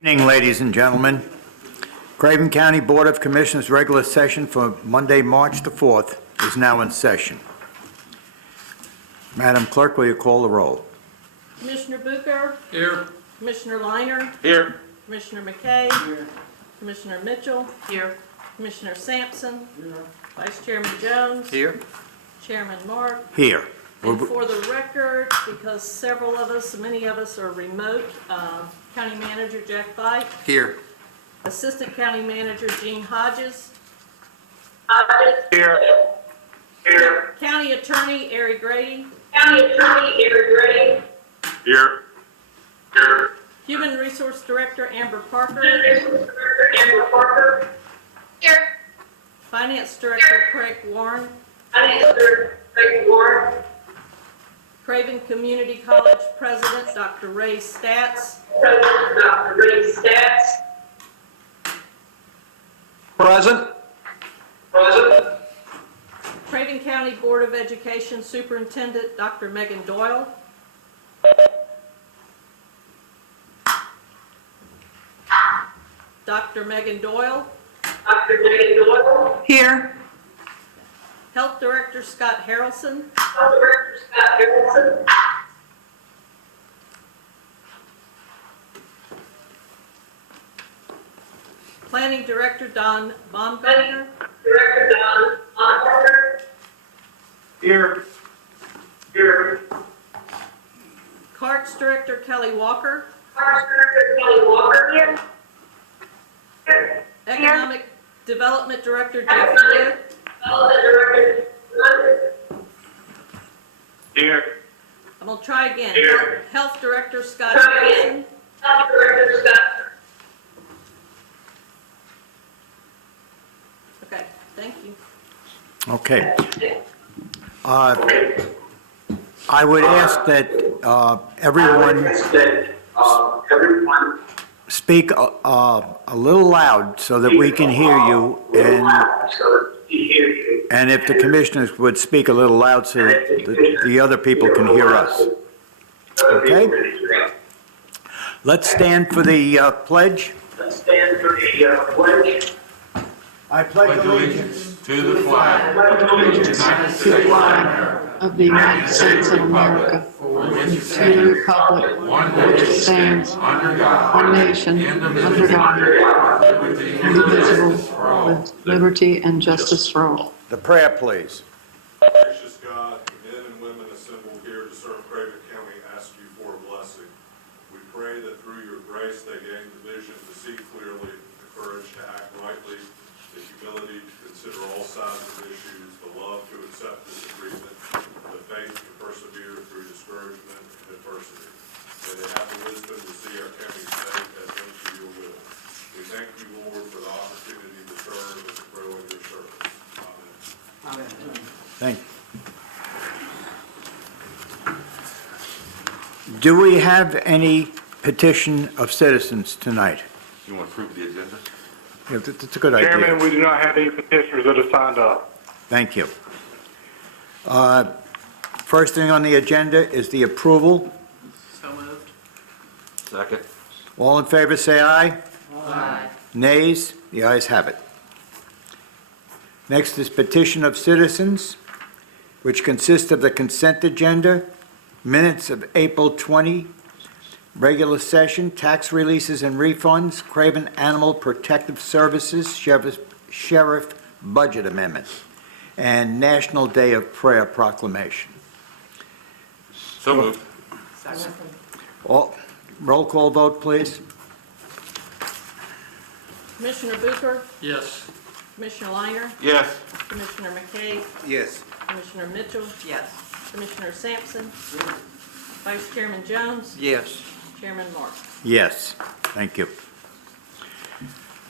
Good evening, ladies and gentlemen. Craven County Board of Commissioners regular session for Monday, March the 4th is now in session. Madam Clerk, will you call the roll? Commissioner Bucher? Here. Commissioner Liner? Here. Commissioner McKay? Here. Commissioner Mitchell? Here. Commissioner Sampson? Here. Vice Chairman Jones? Here. Chairman Mark? Here. And for the record, because several of us, many of us are remote, County Manager Jack Byte, Here. Assistant County Manager Gene Hodges, Here. Here. County Attorney Ari Grady, Here. Human Resource Director Amber Parker, Here. Finance Director Craig Warren, Craven Community College President Dr. Ray Statz, Present. Craven County Board of Education Superintendent Dr. Megan Doyle, Dr. Megan Doyle, Here. Health Director Scott Harrelson, Planning Director Don Baumgartner, Here. Carts Director Kelly Walker, Economic Development Director Jeff Wood, Here. I'm gonna try again. Here. Health Director Scott Harrelson, okay, thank you. Okay. I would ask that everyone speak a little loud so that we can hear you, and if the commissioners would speak a little loud so that the other people can hear us. Okay? Let's stand for the pledge. I pledge allegiance to the flag of the United States of America, and to the republic which stands one nation under God, indivisible, with liberty and justice for all. The prayer, please. Gracious God, the men and women assembled here to serve Craven County ask you for a blessing. We pray that through your grace they gain the vision to see clearly, the courage to act rightly, the humility to consider all sides of issues, the love to accept disagreement, the faith to persevere through discouragement and adversity. May they have the wisdom to see our county state as unto your will. We thank you, Lord, for the opportunity to serve and to grow in your service. Amen. Thank you. Do we have any petition of citizens tonight? You want to approve the agenda? Yeah, that's a good idea. Chairman, we do not have any petitioners that have signed up. Thank you. First thing on the agenda is the approval. So moved. Second. All in favor, say aye. Aye. Nays? The ayes have it. Next is petition of citizens, which consists of the consent agenda, minutes of April 20, regular session, tax releases and refunds, Craven Animal Protective Services, Sheriff Budget Amendment, and National Day of Prayer Proclamation. So moved. Roll call vote, please. Commissioner Bucher, Yes. Commissioner Liner, Yes. Commissioner McKay, Yes. Commissioner Mitchell. Yes. Commissioner Sampson. Vice Chairman Jones. Yes. Chairman Mark. Yes, thank you.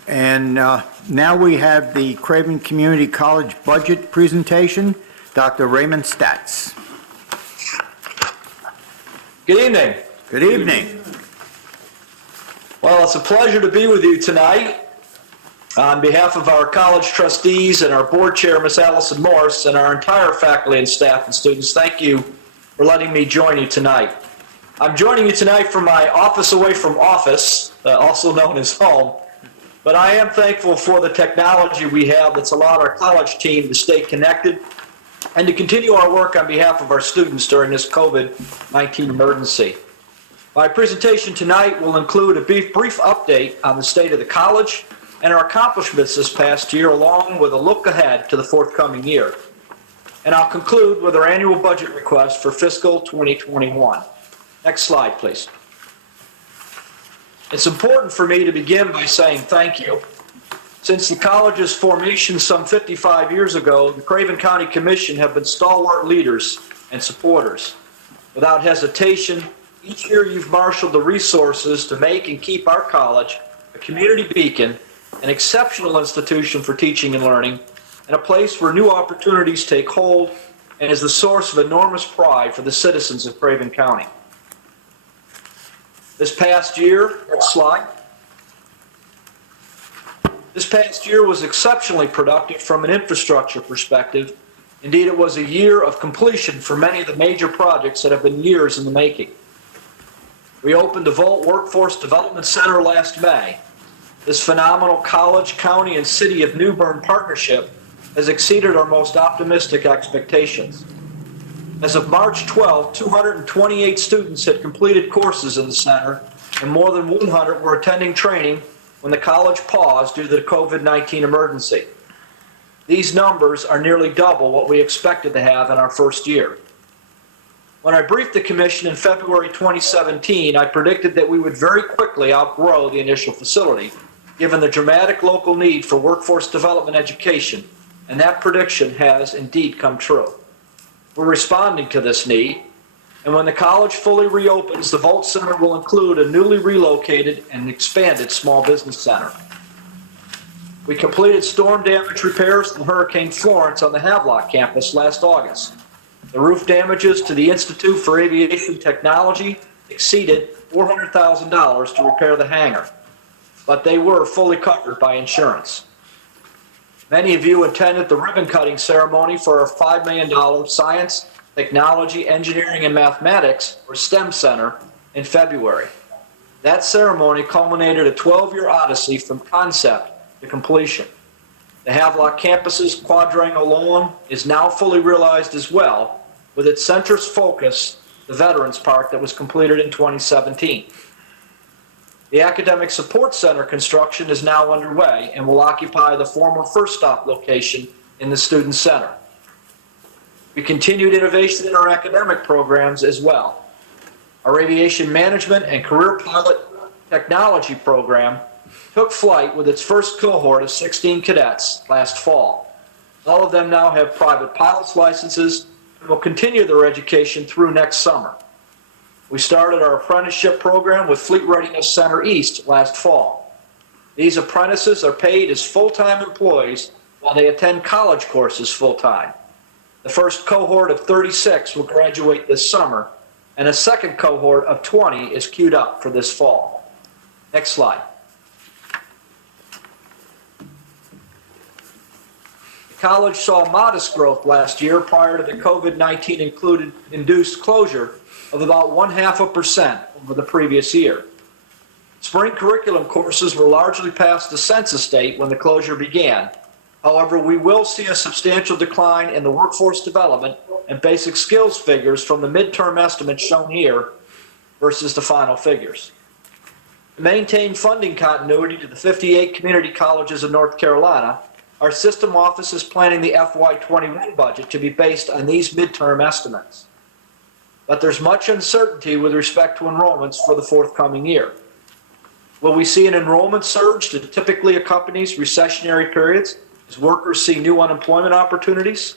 And now we have the Craven Community College budget presentation. Dr. Raymond Statz. Good evening. Good evening. Well, it's a pleasure to be with you tonight. On behalf of our college trustees and our board chair, Ms. Allison Morse, and our entire faculty and staff and students, thank you for letting me join you tonight. I'm joining you tonight from my office away from office also known as home. But I am thankful for the technology we have that's allowed our college team to stay connected and to continue our work on behalf of our students during this COVID-19 emergency. My presentation tonight will include a brief update on the state of the college and our accomplishments this past year, along with a look ahead to the forthcoming year. And I'll conclude with our annual budget request for fiscal 2021. Next slide, please. It's important for me to begin by saying thank you. Since the college's formation some 55 years ago, the Craven County Commission have been stalwart leaders and supporters. Without hesitation, each year you've marshaled the resources to make and keep our college a community beacon, an exceptional institution for teaching and learning, and a place where new opportunities take hold and is the source of enormous pride for the citizens of Craven County. This past year, next slide. This past year was exceptionally productive from an infrastructure perspective. Indeed, it was a year of completion for many of the major projects that have been years in the making. We opened the Volt Workforce Development Center last May. This phenomenal college, county, and city of New Bern partnership has exceeded our most optimistic expectations. As of March 12, 228 students had completed courses in the center, and more than 100 were attending training when the college paused due to the COVID-19 emergency. These numbers are nearly double what we expected to have in our first year. When I briefed the Commission in February 2017, I predicted that we would very quickly outgrow the initial facility, given the dramatic local need for workforce development education, and that prediction has indeed come true. We're responding to this need, and when the college fully reopens, the Volt Center will include a newly relocated and expanded small business center. We completed storm damage repairs from Hurricane Florence on the Havelock campus last August. The roof damages to the Institute for Aviation Technology exceeded $400,000 to repair the hangar, but they were fully covered by insurance. Many of you attended the ribbon-cutting ceremony for our $5 million Science, Technology, Engineering, and Mathematics, or STEM Center, in February. That ceremony culminated a 12-year odyssey from concept to completion. The Havelock campus's quadrangle lawn is now fully realized as well, with its centrist focus, the Veterans Park that was completed in 2017. The Academic Support Center construction is now underway and will occupy the former First Stop location in the Student Center. We continued innovation in our academic programs as well. Our Aviation Management and Career Pilot Technology program took flight with its first cohort of 16 cadets last fall. All of them now have private pilot's licenses and will continue their education through next summer. We started our apprenticeship program with Fleet Readiness Center East last fall. These apprentices are paid as full-time employees while they attend college courses full-time. The first cohort of 36 will graduate this summer, and a second cohort of 20 is queued up for this fall. Next slide. The college saw modest growth last year prior to the COVID-19 induced closure of about 0.5% over the previous year. Spring curriculum courses were largely past the census date when the closure began. However, we will see a substantial decline in the workforce development and basic skills figures from the midterm estimates shown here versus the final figures. To maintain funding continuity to the 58 community colleges of North Carolina, our system office is planning the FY21 budget to be based on these midterm estimates. But there's much uncertainty with respect to enrollments for the forthcoming year. Will we see an enrollment surge that typically accompanies recessionary periods as workers see new unemployment opportunities?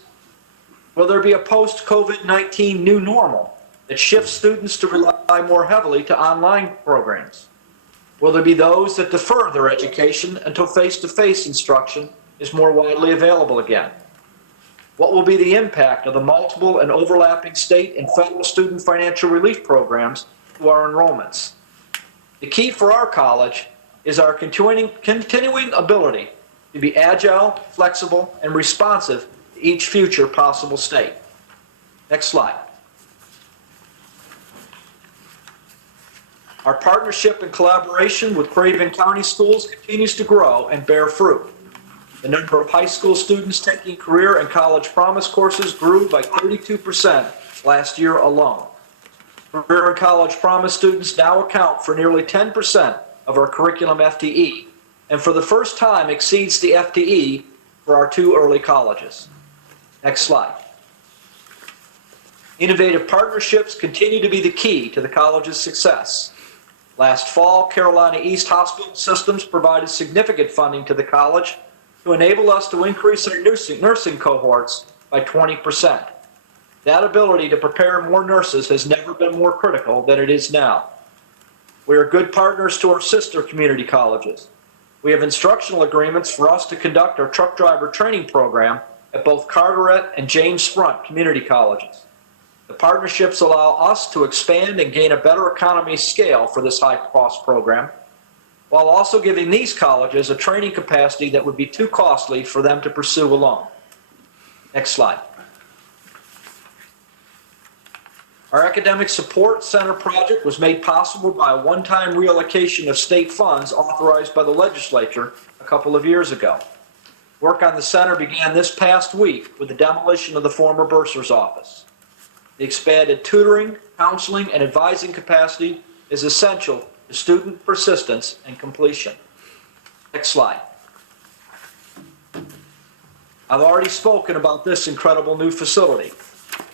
Will there be a post-COVID-19 new normal that shifts students to rely more heavily to online programs? Will there be those that defer their education until face-to-face instruction is more widely available again? What will be the impact of the multiple and overlapping state and federal student financial relief programs to our enrollments? The key for our college is our continuing ability to be agile, flexible, and responsive to each future possible state. Next slide. Our partnership and collaboration with Craven County Schools continues to grow and bear fruit. The number of high school students taking career and college promise courses grew by 32% last year alone. Career and college promise students now account for nearly 10% of our curriculum FTE, and for the first time exceeds the FTE for our 2 early colleges. Next slide. Innovative partnerships continue to be the key to the college's success. Last fall, Carolina East Hospital Systems provided significant funding to the college to enable us to increase our nursing cohorts by 20%. That ability to prepare more nurses has never been more critical than it is now. We are good partners to our sister community colleges. We have instructional agreements for us to conduct our truck driver training program at both Carteret and James Front community colleges. The partnerships allow us to expand and gain a better economy scale for this high-cost program, while also giving these colleges a training capacity that would be too costly for them to pursue alone. Next slide. Our Academic Support Center project was made possible by a one-time reallocation of state funds authorized by the legislature a couple of years ago. Work on the center began this past week with the demolition of the former bursar's office. The expanded tutoring, counseling, and advising capacity is essential to student persistence and completion. Next slide. I've already spoken about this incredible new facility.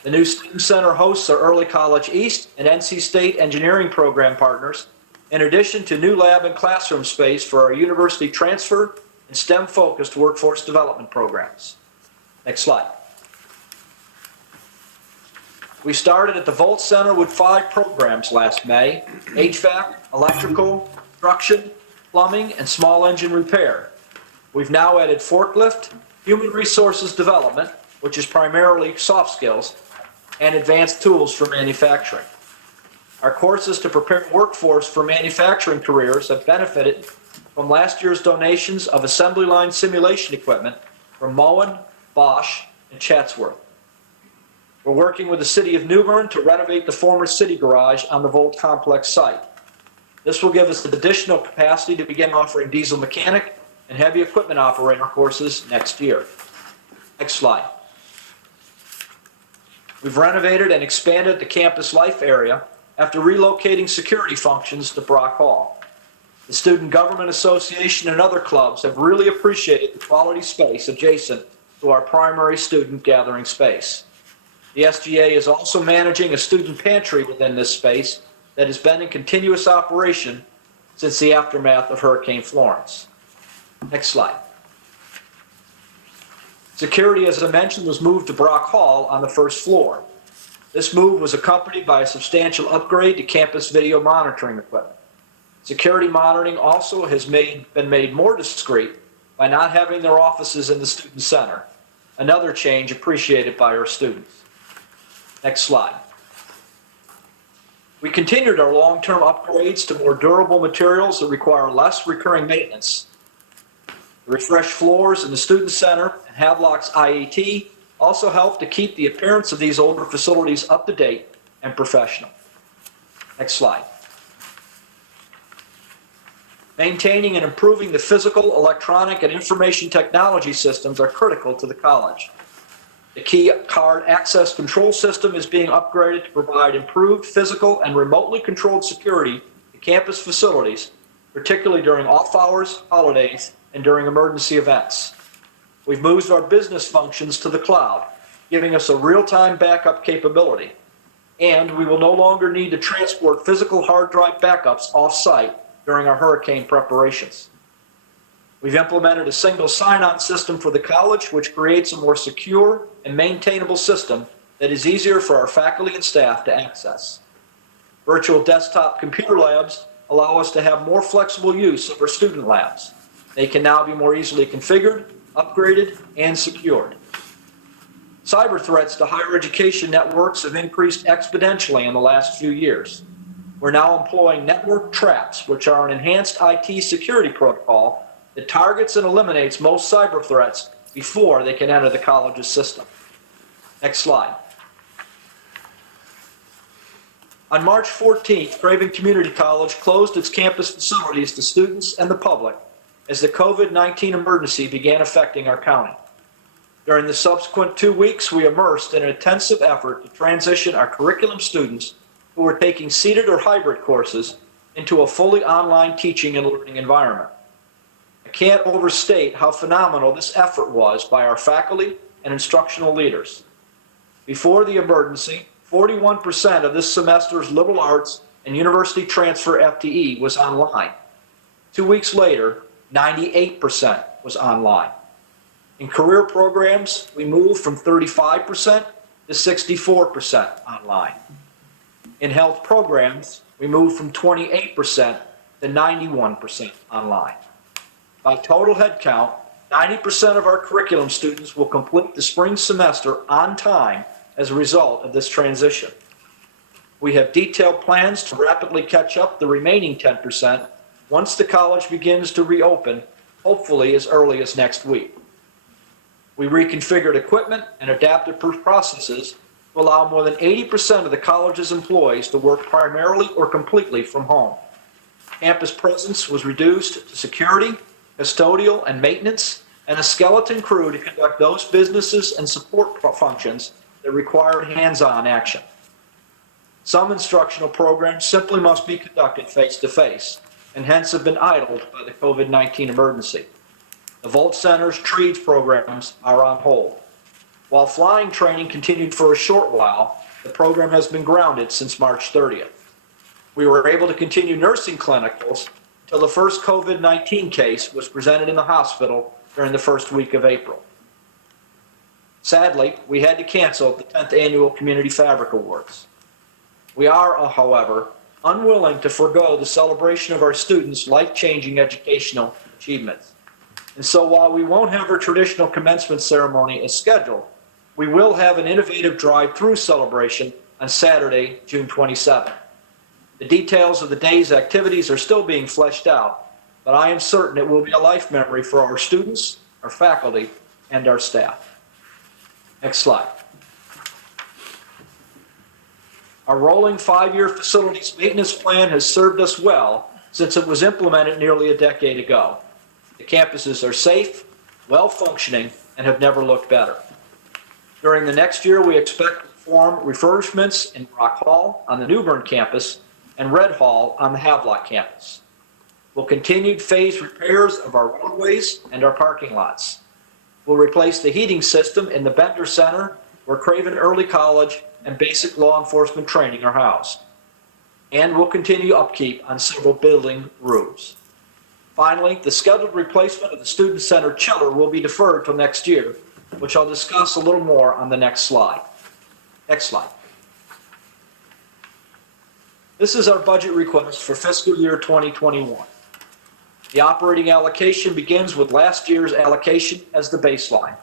The new Student Center hosts our Early College East and NC State engineering program partners, in addition to new lab and classroom space for our university transfer and STEM-focused workforce development programs. Next slide. We started at the Volt Center with 5 programs last May: HVAC, electrical, construction, plumbing, and small engine repair. We've now added forklift, human resources development, which is primarily soft skills, and advanced tools for manufacturing. Our courses to prepare workforce for manufacturing careers have benefited from last year's donations of assembly line simulation equipment from Moen, Bosch, and Chatsworth. We're working with the City of New Bern to renovate the former city garage on the Volt Complex site. This will give us additional capacity to begin offering diesel mechanic and heavy equipment operator courses next year. Next slide. We've renovated and expanded the campus life area after relocating security functions to Brock Hall. The Student Government Association and other clubs have really appreciated the quality space adjacent to our primary student gathering space. The SGA is also managing a student pantry within this space that has been in continuous operation since the aftermath of Hurricane Florence. Next slide. Security, as I mentioned, was moved to Brock Hall on the first floor. This move was accompanied by a substantial upgrade to campus video monitoring equipment. Security monitoring also has been made more discreet by not having their offices in the student center, another change appreciated by our students. Next slide. We continued our long-term upgrades to more durable materials that require less recurring maintenance. The refreshed floors in the Student Center and Havelock's IET also help to keep the appearance of these older facilities up to date and professional. Next slide. Maintaining and improving the physical, electronic, and information technology systems are critical to the college. The key card access control system is being upgraded to provide improved physical and remotely controlled security to campus facilities, particularly during off hours, holidays, and during emergency events. We've moved our business functions to the cloud, giving us a real-time backup capability. And we will no longer need to transport physical hard drive backups off-site during our hurricane preparations. We've implemented a single sign-on system for the college, which creates a more secure and maintainable system that is easier for our faculty and staff to access. Virtual desktop computer labs allow us to have more flexible use of our student labs. They can now be more easily configured, upgraded, and secured. Cyber threats to higher education networks have increased exponentially in the last few years. We're now employing network traps, which are an enhanced IT security protocol that targets and eliminates most cyber threats before they can enter the college's system. Next slide. On March 14th, Craven Community College closed its campus facilities to students and the public as the COVID-19 emergency began affecting our county. During the subsequent 2 weeks, we immersed in an intensive effort to transition our curriculum students who were taking seated or hybrid courses into a fully online teaching and learning environment. I can't overstate how phenomenal this effort was by our faculty and instructional leaders. Before the emergency, 41% of this semester's liberal arts and university transfer FTE was online. 2 weeks later, 98% was online. In career programs, we moved from 35% to 64% online. In health programs, we moved from 28% to 91% online. By total headcount, 90% of our curriculum students will complete the spring semester on time as a result of this transition. We have detailed plans to rapidly catch up the remaining 10% once the college begins to reopen, hopefully as early as next week. We reconfigured equipment and adapted processes to allow more than 80% of the college's employees to work primarily or completely from home. Campus presence was reduced to security, custodial, and maintenance, and a skeleton crew to conduct those businesses and support functions that required hands-on action. Some instructional programs simply must be conducted face-to-face, and hence have been idled by the COVID-19 emergency. The Volt Center's TREADS programs are on hold. While flying training continued for a short while, the program has been grounded since March 30th. We were able to continue nursing clinicals until the first COVID-19 case was presented in the hospital during the first week of April. Sadly, we had to cancel the 10th Annual Community Fabric Awards. We are, however, unwilling to forego the celebration of our students' life-changing educational achievements. And so while we won't have our traditional commencement ceremony as scheduled, we will have an innovative drive-through celebration on Saturday, June 27th. The details of the day's activities are still being fleshed out, but I am certain it will be a life memory for our students, our faculty, and our staff. Next slide. Our rolling 5-year facilities maintenance plan has served us well since it was implemented nearly a decade ago. The campuses are safe, well-functioning, and have never looked better. During the next year, we expect to perform refurbishments in Rock Hall on the New Bern campus and Red Hall on the Havelock campus. We'll continue phased repairs of our roadways and our parking lots. We'll replace the heating system in the Bender Center, where Craven Early College and basic law enforcement training are housed. And we'll continue upkeep on several building roofs. Finally, the scheduled replacement of the Student Center chiller will be deferred till next year, which I'll discuss a little more on the next slide. Next slide. This is our budget request for fiscal year 2021. The operating allocation begins with last year's allocation as the baseline.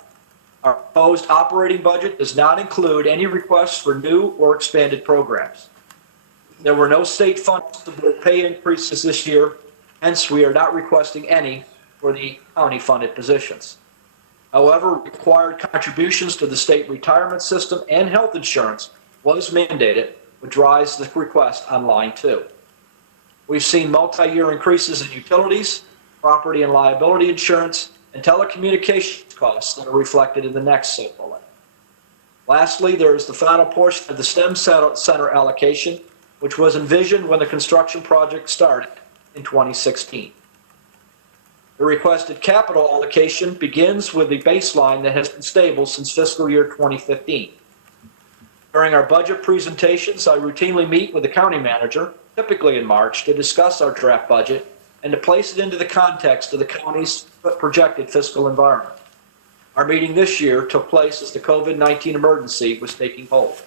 Our proposed operating budget does not include any requests for new or expanded programs. There were no state funds to pay increases this year, hence we are not requesting any for the county-funded positions. However, required contributions to the state retirement system and health insurance was mandated, which drives the request on line 2. We've seen multi-year increases in utilities, property and liability insurance, and telecommunications costs that are reflected in the next bullet. Lastly, there is the final portion of the STEM Center allocation, which was envisioned when the construction project started in 2016. The requested capital allocation begins with the baseline that has been stable since fiscal year 2015. During our budget presentations, I routinely meet with the county manager, typically in March, to discuss our draft budget and to place it into the context of the county's projected fiscal environment. Our meeting this year took place as the COVID-19 emergency was taking hold.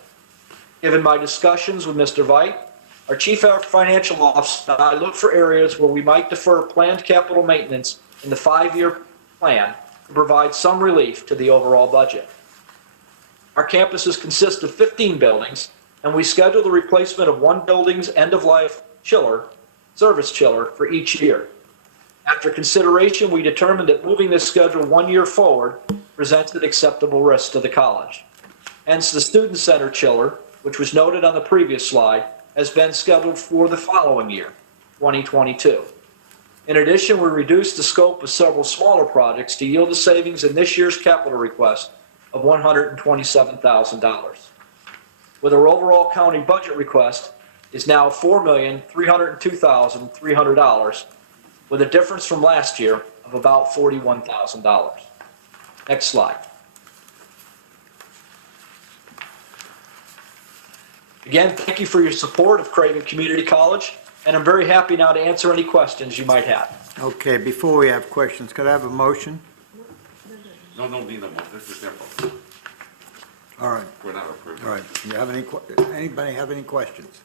Given my discussions with Mr. Veit, our Chief Financial Officer and I look for areas where we might defer planned capital maintenance in the 5-year plan to provide some relief to the overall budget. Our campuses consist of 15 buildings, and we schedule the replacement of one building's end-of-life service chiller for each year. After consideration, we determined that moving this schedule 1 year forward presents an acceptable risk to the college. Hence, the Student Center chiller, which was noted on the previous slide, has been scheduled for the following year, 2022. In addition, we reduced the scope of several smaller projects to yield a savings in this year's capital request of $127,000. With our overall county budget request is now $4,302,300, with a difference from last year of about $41,000. Next slide. Again, thank you for your support of Craven Community College, and I'm very happy now to answer any questions you might have. Okay, before we have questions, could I have a motion? No, need a motion, this is simple. All right, We're not approving. all right. You have anybody have any questions?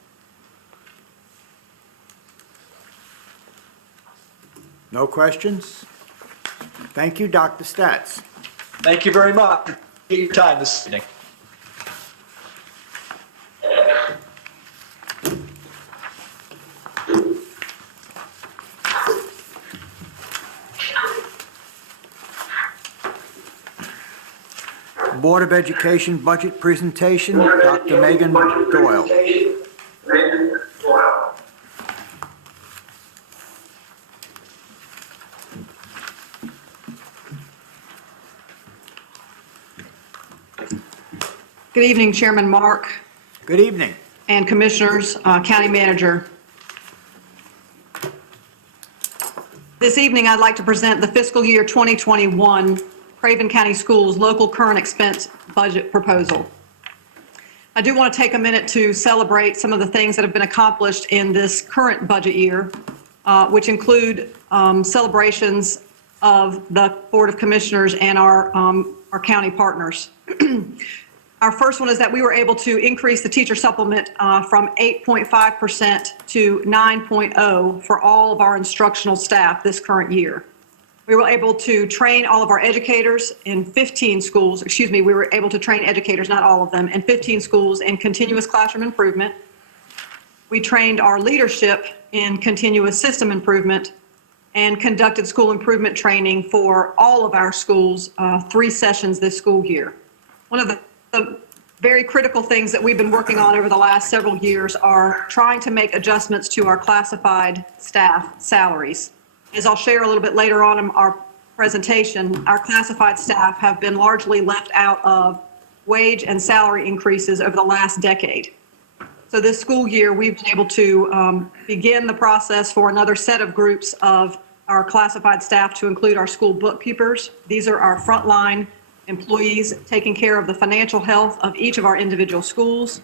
No questions? Thank you, Dr. Stats. Thank you very much for your time this evening. Board of Education budget presentation, Dr. Megan Doyle. Good evening, Chairman Mark Good evening. and Commissioners, County Manager. This evening, I'd like to present the fiscal year 2021 Craven County Schools local current expense budget proposal. I do want to take a minute to celebrate some of the things that have been accomplished in this current budget year, which include celebrations of the Board of Commissioners and our county partners. Our first one is that we were able to increase the teacher supplement from 8.5% to 9.0 for all of our instructional staff this current year. We were able to train all of our educators in 15 schools, we were able to train educators, not all of them, in 15 schools in continuous classroom improvement. We trained our leadership in continuous system improvement and conducted school improvement training for all of our schools, 3 sessions this school year. One of the very critical things that we've been working on over the last several years are trying to make adjustments to our classified staff salaries. As I'll share a little bit later on in our presentation, our classified staff have been largely left out of wage and salary increases over the last decade. So this school year, we've been able to begin the process for another set of groups of our classified staff to include our school bookkeepers. These are our frontline employees taking care of the financial health of each of our individual schools,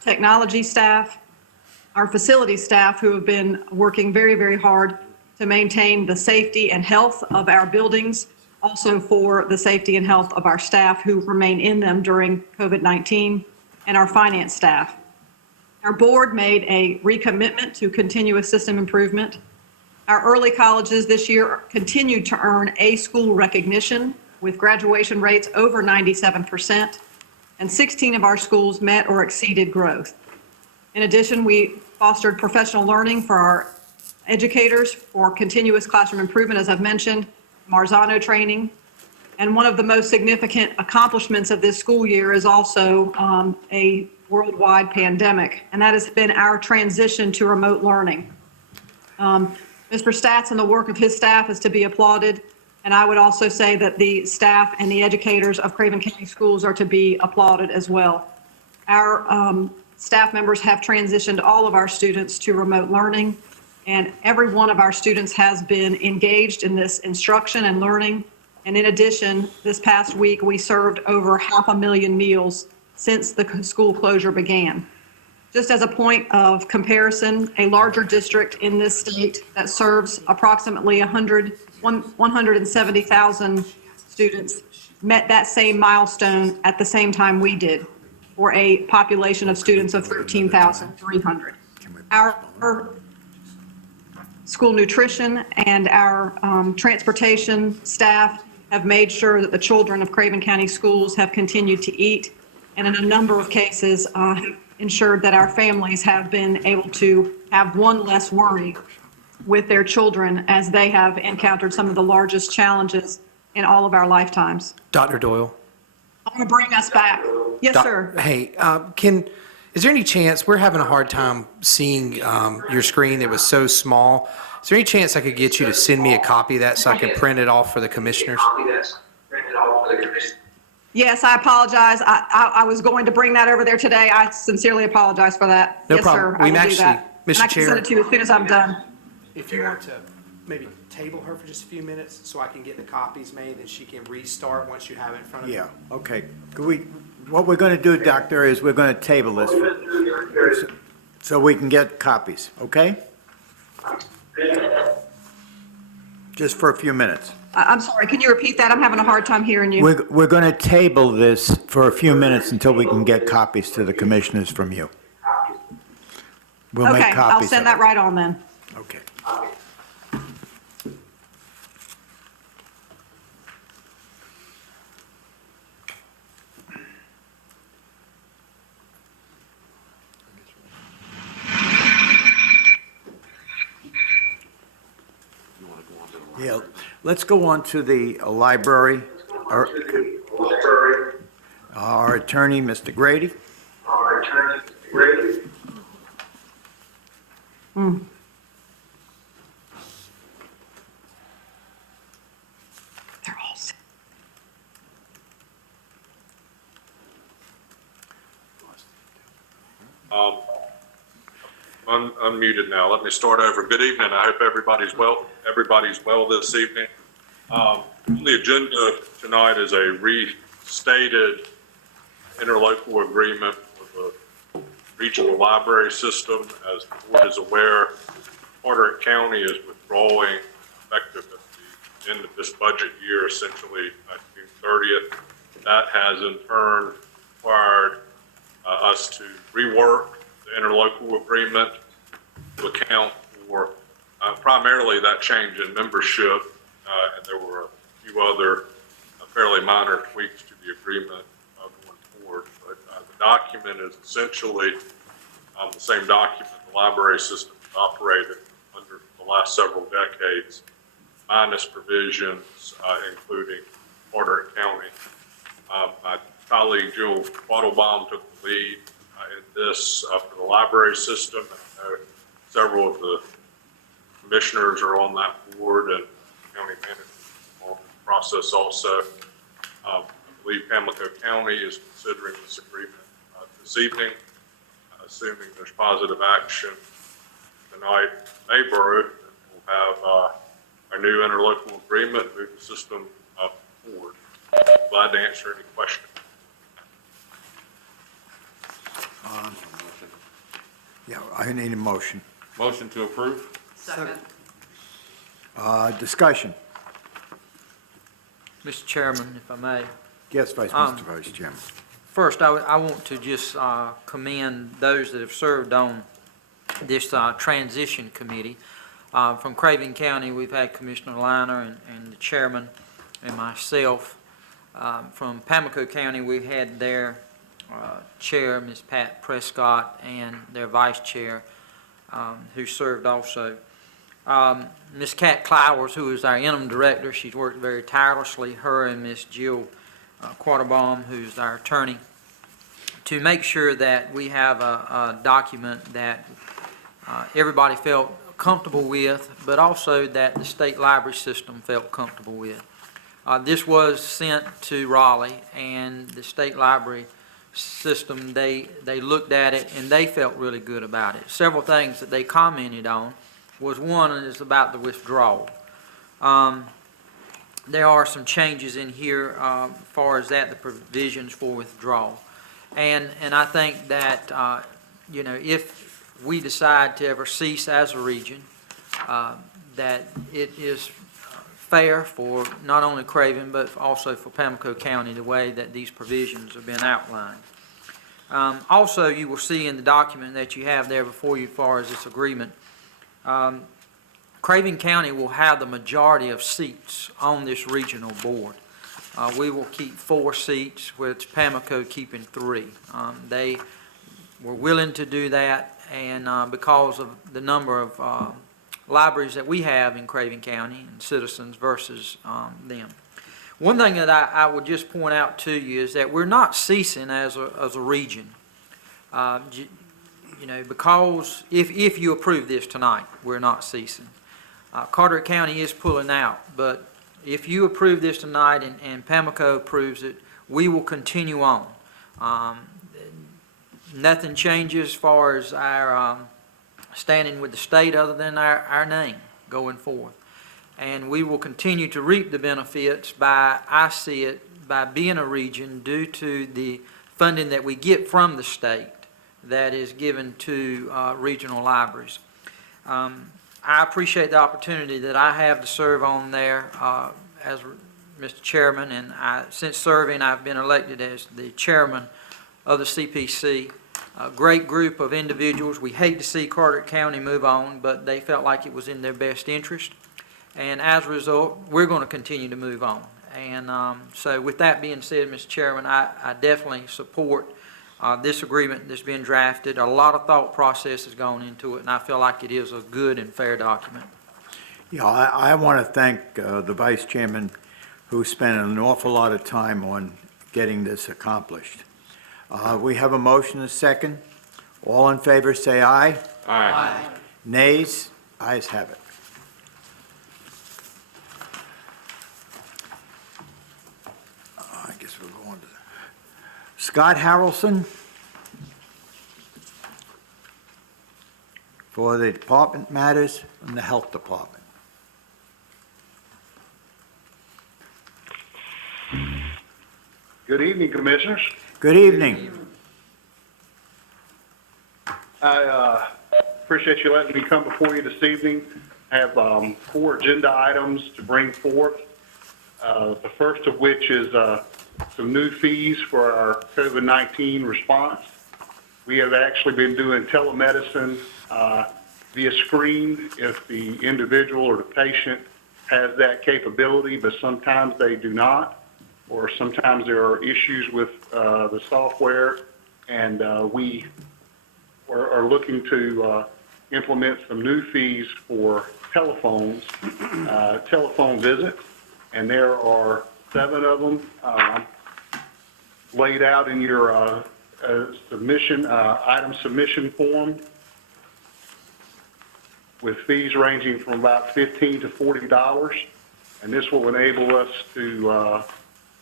technology staff, our facility staff who have been working very, very hard to maintain the safety and health of our buildings, also for the safety and health of our staff who remain in them during COVID-19, and our finance staff. Our board made a recommitment to continuous system improvement. Our early colleges this year continued to earn A school recognition with graduation rates over 97%, and 16 of our schools met or exceeded growth. In addition, we fostered professional learning for our educators for continuous classroom improvement, as I've mentioned, Marzano training. And one of the most significant accomplishments of this school year is also a worldwide pandemic, and that has been our transition to remote learning. Mr. Stats and the work of his staff is to be applauded. And I would also say that the staff and the educators of Craven County Schools are to be applauded as well. Our staff members have transitioned all of our students to remote learning, and every one of our students has been engaged in this instruction and learning. And in addition, this past week, we served over 500,000 meals since the school closure began. Just as a point of comparison, a larger district in this state that serves approximately 170,000 students met that same milestone at the same time we did, for a population of students of 13,300. Our school nutrition and our transportation staff have made sure that the children of Craven County Schools have continued to eat, and in a number of cases have ensured that our families have been able to have one less worry with their children as they have encountered some of the largest challenges in all of our lifetimes. Dr. Doyle? I want to bring us back. Yes, sir. Hey, Is there any chance, we're having a hard time seeing your screen, it was so small. Is there any chance I could get you to send me a copy of that so I can print it off for the commissioners? Yes, I apologize. I was going to bring that over there today. I sincerely apologize for that. No Yes, problem. sir, I We will do actually- that. Mr. And I can Chair- send it to you as soon as I'm done. If you want to maybe table her for just a few minutes so I can get the copies made and she can restart once you have it in front of you. Yeah, okay. What we're going to do, Doctor, is we're going to table this so we can get copies, okay? Just for a few minutes. I'm sorry, can you repeat that? I'm having a hard time hearing you. We're going to table this for a few minutes until we can get copies to the commissioners from you. We'll make Okay, copies I'll send of that it. right on then. Okay. Yeah, let's go on to the library. Our attorney, Mr. Grady. They're all set. Unmuted now. Let me start over. Good evening. I hope everybody's well. Everybody's well this evening. On the agenda tonight is a restated interlocal agreement with the regional library system. As the board is aware, Carteret County is withdrawing effective at the end of this budget year, essentially June 30th. That has in turn required us to rework the interlocal agreement to account for primarily that change in membership, and there were a few other fairly minor tweaks to the agreement going forward. But the document is essentially the same document the library system has operated under the last several decades, minus provisions including Carteret County. My colleague Jill Quattlebaum took the lead in this for the library system. And I know several of the commissioners are on that board and county managers on the process also. I believe Pamlico County is considering this agreement this evening. Assuming there's positive action tonight in Mayboro, we'll have our new interlocal agreement, move the system forward. Glad to answer any questions. Yeah, I need a motion. Motion to approve? Second. Discussion. Mr. Chairman, if I may. Yes, Mr. Vice Chairman. First, I want to just commend those that have served on this transition committee. From Craven County, we've had Commissioner Liner and the chairman and myself. From Pamlico County, we had their chair, Ms. Pat Prescott, and their vice chair, who served also. Ms. Kat Clowers, who is our interim director, she's worked very tirelessly, her and Ms. Jill Quattlebaum, who's our attorney, to make sure that we have a document that everybody felt comfortable with, but also that the state library system felt comfortable with. This was sent to Raleigh, and the state library system, they looked at it and they felt really good about it. Several things that they commented on was, one is about the withdrawal. There are some changes in here as far as that, the provisions for withdrawal. And I think that, if we decide to ever cease as a region, that it is fair for not only Craven, but also for Pamlico County, the way that these provisions have been outlined. Also, you will see in the document that you have there before you as far as this agreement, Craven County will have the majority of seats on this regional board. We will keep 4 seats, with Pamlico keeping 3. They were willing to do that, and because of the number of libraries that we have in Craven County and citizens versus them. One thing that I would just point out to you is that we're not ceasing as a region. Because if you approve this tonight, we're not ceasing. Carteret County is pulling out, but if you approve this tonight and Pamlico approves it, we will continue on. Nothing changes as far as our standing with the state other than our name going forth. And we will continue to reap the benefits I see it, by being a region due to the funding that we get from the state that is given to regional libraries. I appreciate the opportunity that I have to serve on there as Mr. Chairman, and since serving, I've been elected as the chairman of the CPC. A great group of individuals. We hate to see Carteret County move on, but they felt like it was in their best interest. And as a result, we're going to continue to move on. And so with that being said, Mr. Chairman, I definitely support this agreement that's been drafted. A lot of thought process has gone into it, and I feel like it is a good and fair document. Yeah, I want to thank the Vice Chairman who spent an awful lot of time on getting this accomplished. We have a motion and a second. All in favor, say aye. Aye. Nays? Ayes have it. I guess we're going to Scott Harrelson for the Department Matters and the Health Department. Good evening, Commissioners. Good evening. I appreciate you letting me come before you this evening. I have 4 agenda items to bring forth. The first of which is some new fees for our COVID-19 response. We have actually been doing telemedicine via screen if the individual or the patient has that capability, but sometimes they do not, or sometimes there are issues with the software, and we are looking to implement some new fees for telephone visits, and there are 7 of them laid out in your item submission form, with fees ranging from about $15 to $40, and this will enable us to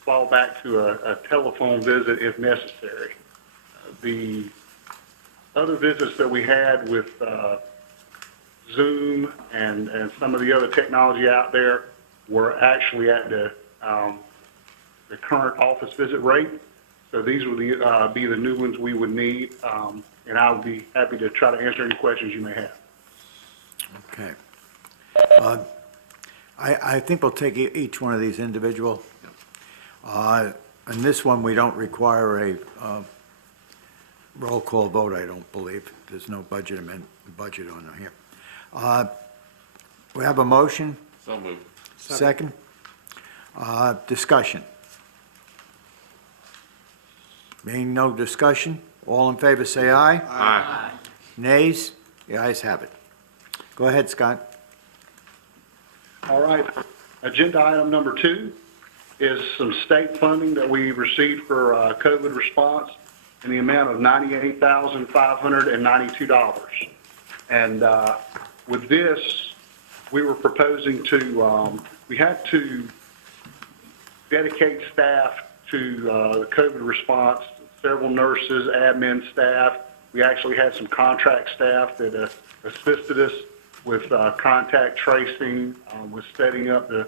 fall back to a telephone visit if necessary. The other visits that we had with Zoom and some of the other technology out there were actually at the current office visit rate. So these would be the new ones we would need, and I would be happy to try to answer any questions you may have. Okay. I think we'll take each one of these individual. And this one, we don't require a roll call vote, I don't believe. There's no budget on here. We have a motion, So moved. second. Discussion. Being no discussion, all in favor say aye. Aye. Nays? The ayes have it. Go ahead, Scott. All right. Agenda item number 2 is some state funding that we received for COVID response in the amount of $98,592. And with this, we were proposing to, we had to dedicate staff to the COVID response, several nurses, admin staff. We actually had some contract staff that assisted us with contact tracing, with setting up the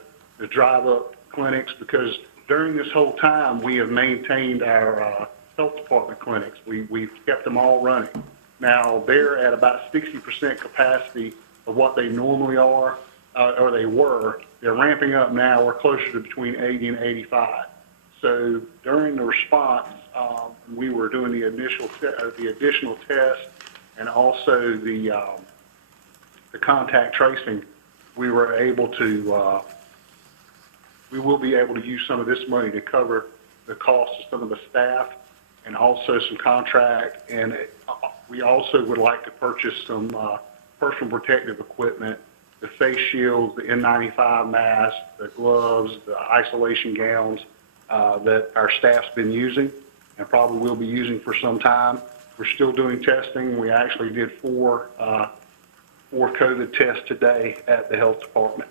drive-up clinics, because during this whole time, we have maintained our health department clinics. We've kept them all running. Now, they're at about 60% capacity of what they normally are, or they were. They're ramping up now. We're closer to between 80 and 85. So during the response, we were doing the additional test and also the contact tracing. We were able to, we will be able to use some of this money to cover the cost of some of the staff and also some contract. And we also would like to purchase some personal protective equipment, the face shields, the N95 masks, the gloves, the isolation gowns that our staff's been using and probably will be using for some time. We're still doing testing. We actually did four COVID tests today at the health department.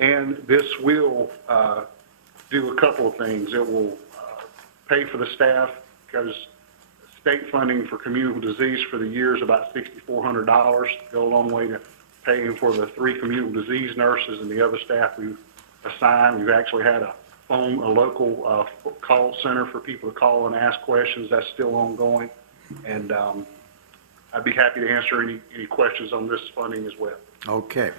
And this will do a couple of things. It will pay for the staff because state funding for communicable disease for the year is about $6,400. Go a long way to paying for the 3 communicable disease nurses and the other staff we've assigned. We've actually had a local call center for people to call and ask questions. That's still ongoing. And I'd be happy to answer any questions on this funding as well. Okay.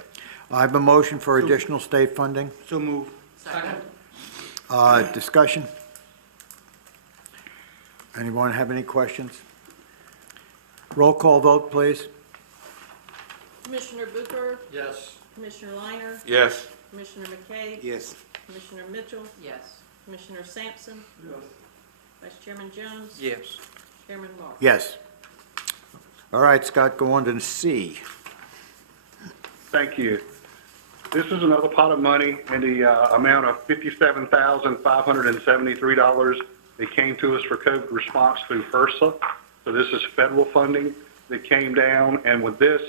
I have a motion for additional state funding. So move. Discussion? Anyone have any questions? Roll call vote, please. Commissioner Booker, Yes. Commissioner Liner, Yes. Commissioner McKay, Yes. Commissioner Mitchell, Yes. Commissioner Sampson, Vice Chairman Jones, Yes. Chairman Moore. Yes. All right, Scott, go on to C. Thank you. This is another pot of money in the amount of $57,573 that came to us for COVID response through HRSA. So this is federal funding that came down. And with this,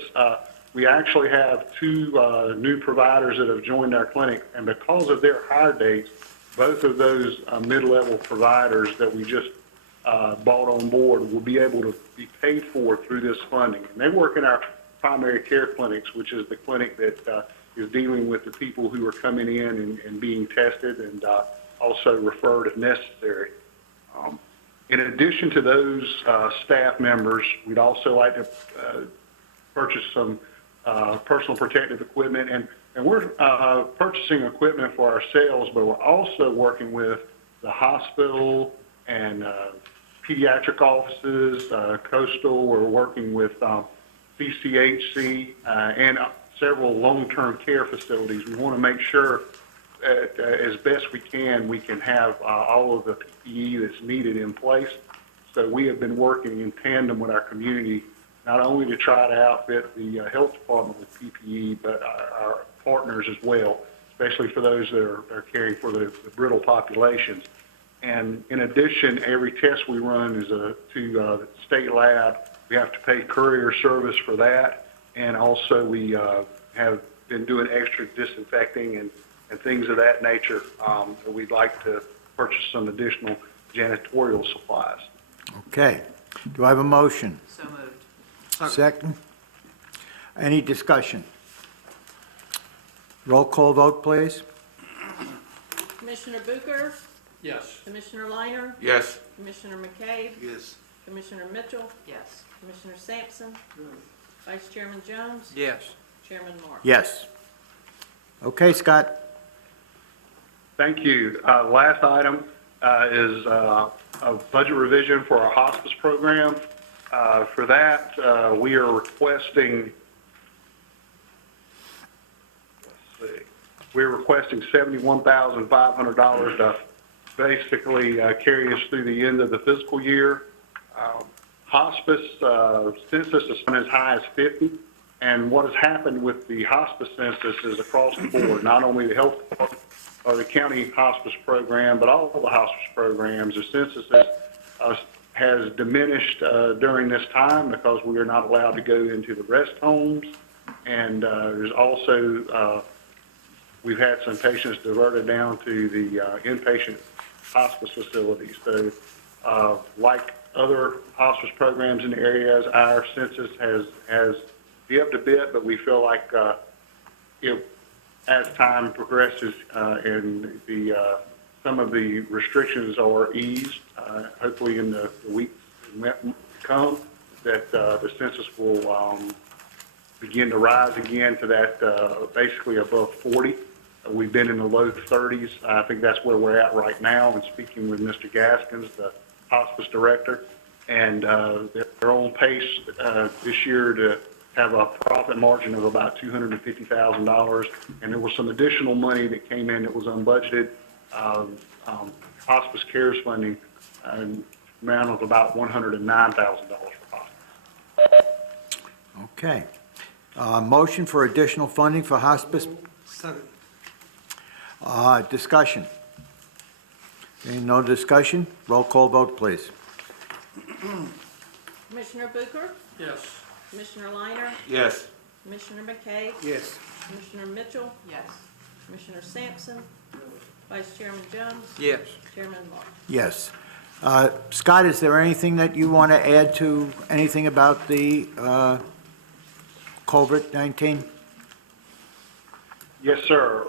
we actually have 2 new providers that have joined our clinic. And because of their hire dates, both of those mid-level providers that we just brought on board will be able to be paid for through this funding. And they work in our primary care clinics, which is the clinic that is dealing with the people who are coming in and being tested and also referred if necessary. In addition to those staff members, we'd also like to purchase some personal protective equipment. And we're purchasing equipment for ourselves, but we're also working with the hospital and pediatric offices, Coastal. We're working with CCHC and several long-term care facilities. We want to make sure that as best we can have all of the PPE that's needed in place. So we have been working in tandem with our community, not only to try to outfit the health department with PPE, but our partners as well, especially for those that are caring for the brittle populations. And in addition, every test we run is to the state lab. We have to pay courier service for that. And also we have been doing extra disinfecting and things of that nature. We'd like to purchase some additional janitorial supplies. Okay. Do I have a motion? So moved. Second. Any discussion? Roll call vote, please. Commissioner Booker, Yes. Commissioner Liner, Yes. Commissioner McKay, Yes. Commissioner Mitchell, Yes. Commissioner Sampson, Vice Chairman Jones, Yes. Chairman Moore. Yes. Okay, Scott. Thank you. Last item is a budget revision for our hospice program. For that, we are requesting, we're requesting $71,500 to basically carry us through the end of the fiscal year. Hospice census is as high as 50. And what has happened with the hospice census is across the board, not only the health department or the county hospice program, but all of the hospice programs. The census has diminished during this time because we are not allowed to go into the rest homes. And there's also, we've had some patients diverted down to the inpatient hospice facilities. So like other hospice programs in the areas, our census has dipped a bit, but we feel like as time progresses and some of the restrictions are eased, hopefully in the weeks to come, that the census will begin to rise again to that basically above 40. We've been in the low 30s. I think that's where we're at right now. And speaking with Mr. Gaskins, the hospice director, and they're on pace this year to have a profit margin of about $250,000. And there was some additional money that came in that was unbudgeted. Hospice cares funding, amount of about $109,000 for hospice. Okay. Motion for additional funding for hospice. Second. Discussion. Okay, no discussion. Roll call vote, please. Commissioner Booker? Yes. Commissioner Liner? Yes. Commissioner McKay? Yes. Commissioner Mitchell? Yes. Commissioner Sampson? Vice Chairman Jones? Yes. Chairman Moore? Yes. Scott, is there anything that you want to add to anything about the COVID-19? Yes, sir.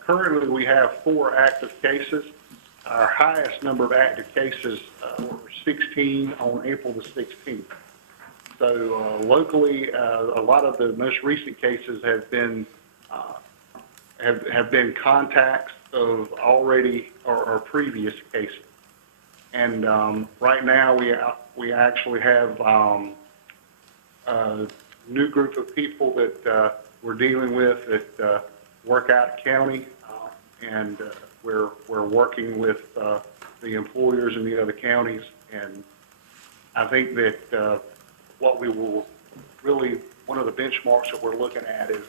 Currently, we have 4 active cases. Our highest number of active cases were 16 on April the 16th. So locally, a lot of the most recent cases have been contacts of already or previous cases. And right now, we actually have a new group of people that we're dealing with that work out of county, and we're working with the employers in the other counties. And I think that what we will really, one of the benchmarks that we're looking at is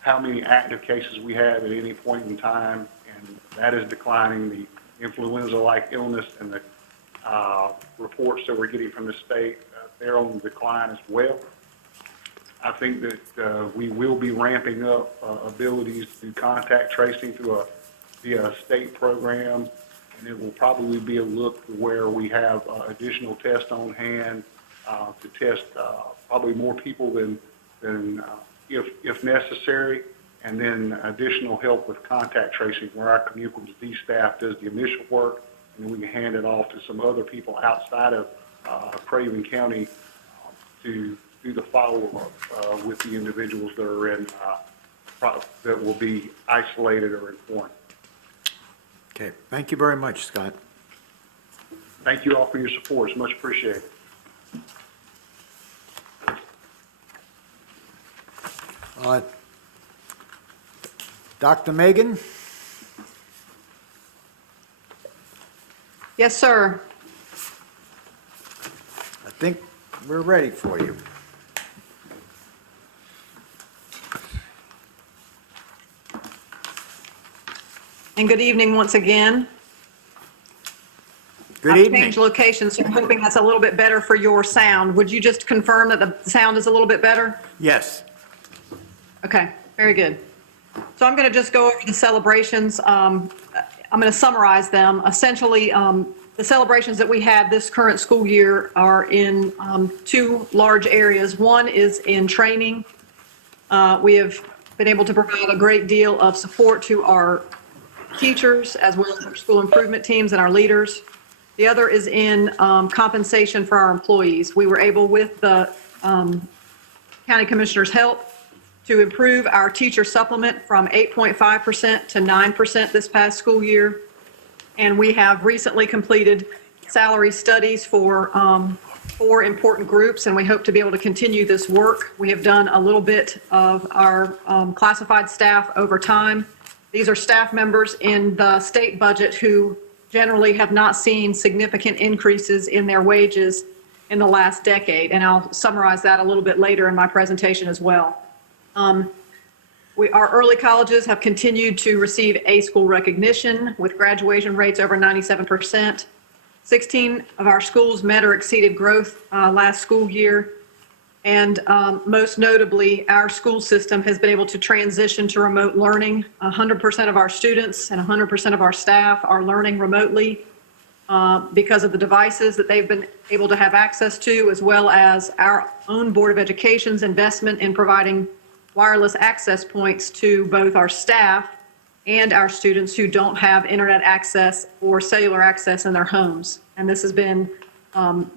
how many active cases we have at any point in time, and that is declining. The influenza-like illness and the reports that we're getting from the state, they're on the decline as well. I think that we will be ramping up abilities to do contact tracing through via a state program, and it will probably be a look where we have additional tests on hand to test probably more people than if necessary, and then additional help with contact tracing where our communicable disease staff does the initial work, and then we can hand it off to some other people outside of Craven County to do the follow-up with the individuals that are in that will be isolated or in quarantine. Okay, thank you very much, Scott. Thank you all for your support. It's much appreciated. Dr. Megan? Yes, sir. I think we're ready for you. And good evening once again. Good I've evening. changed locations, so I'm hoping that's a little bit better for your sound. Would you just confirm that the sound is a little bit better? Yes. Okay, very good. So I'm going to just go over the celebrations. I'm going to summarize them. Essentially, the celebrations that we had this current school year are in 2 large areas. One is in training. We have been able to provide a great deal of support to our teachers as well as our school improvement teams and our leaders. The other is in compensation for our employees. We were able, with the county commissioner's help, to improve our teacher supplement from 8.5% to 9% this past school year. And we have recently completed salary studies for 4 important groups, and we hope to be able to continue this work. We have done a little bit of our classified staff over time. These are staff members in the state budget who generally have not seen significant increases in their wages in the last decade, and I'll summarize that a little bit later in my presentation as well. Our early colleges have continued to receive A-school recognition with graduation rates over 97%. 16 of our schools met or exceeded growth last school year. And most notably, our school system has been able to transition to remote learning. 100% of our students and 100% of our staff are learning remotely because of the devices that they've been able to have access to, as well as our own Board of Education's investment in providing wireless access points to both our staff and our students who don't have internet access or cellular access in their homes. And this has been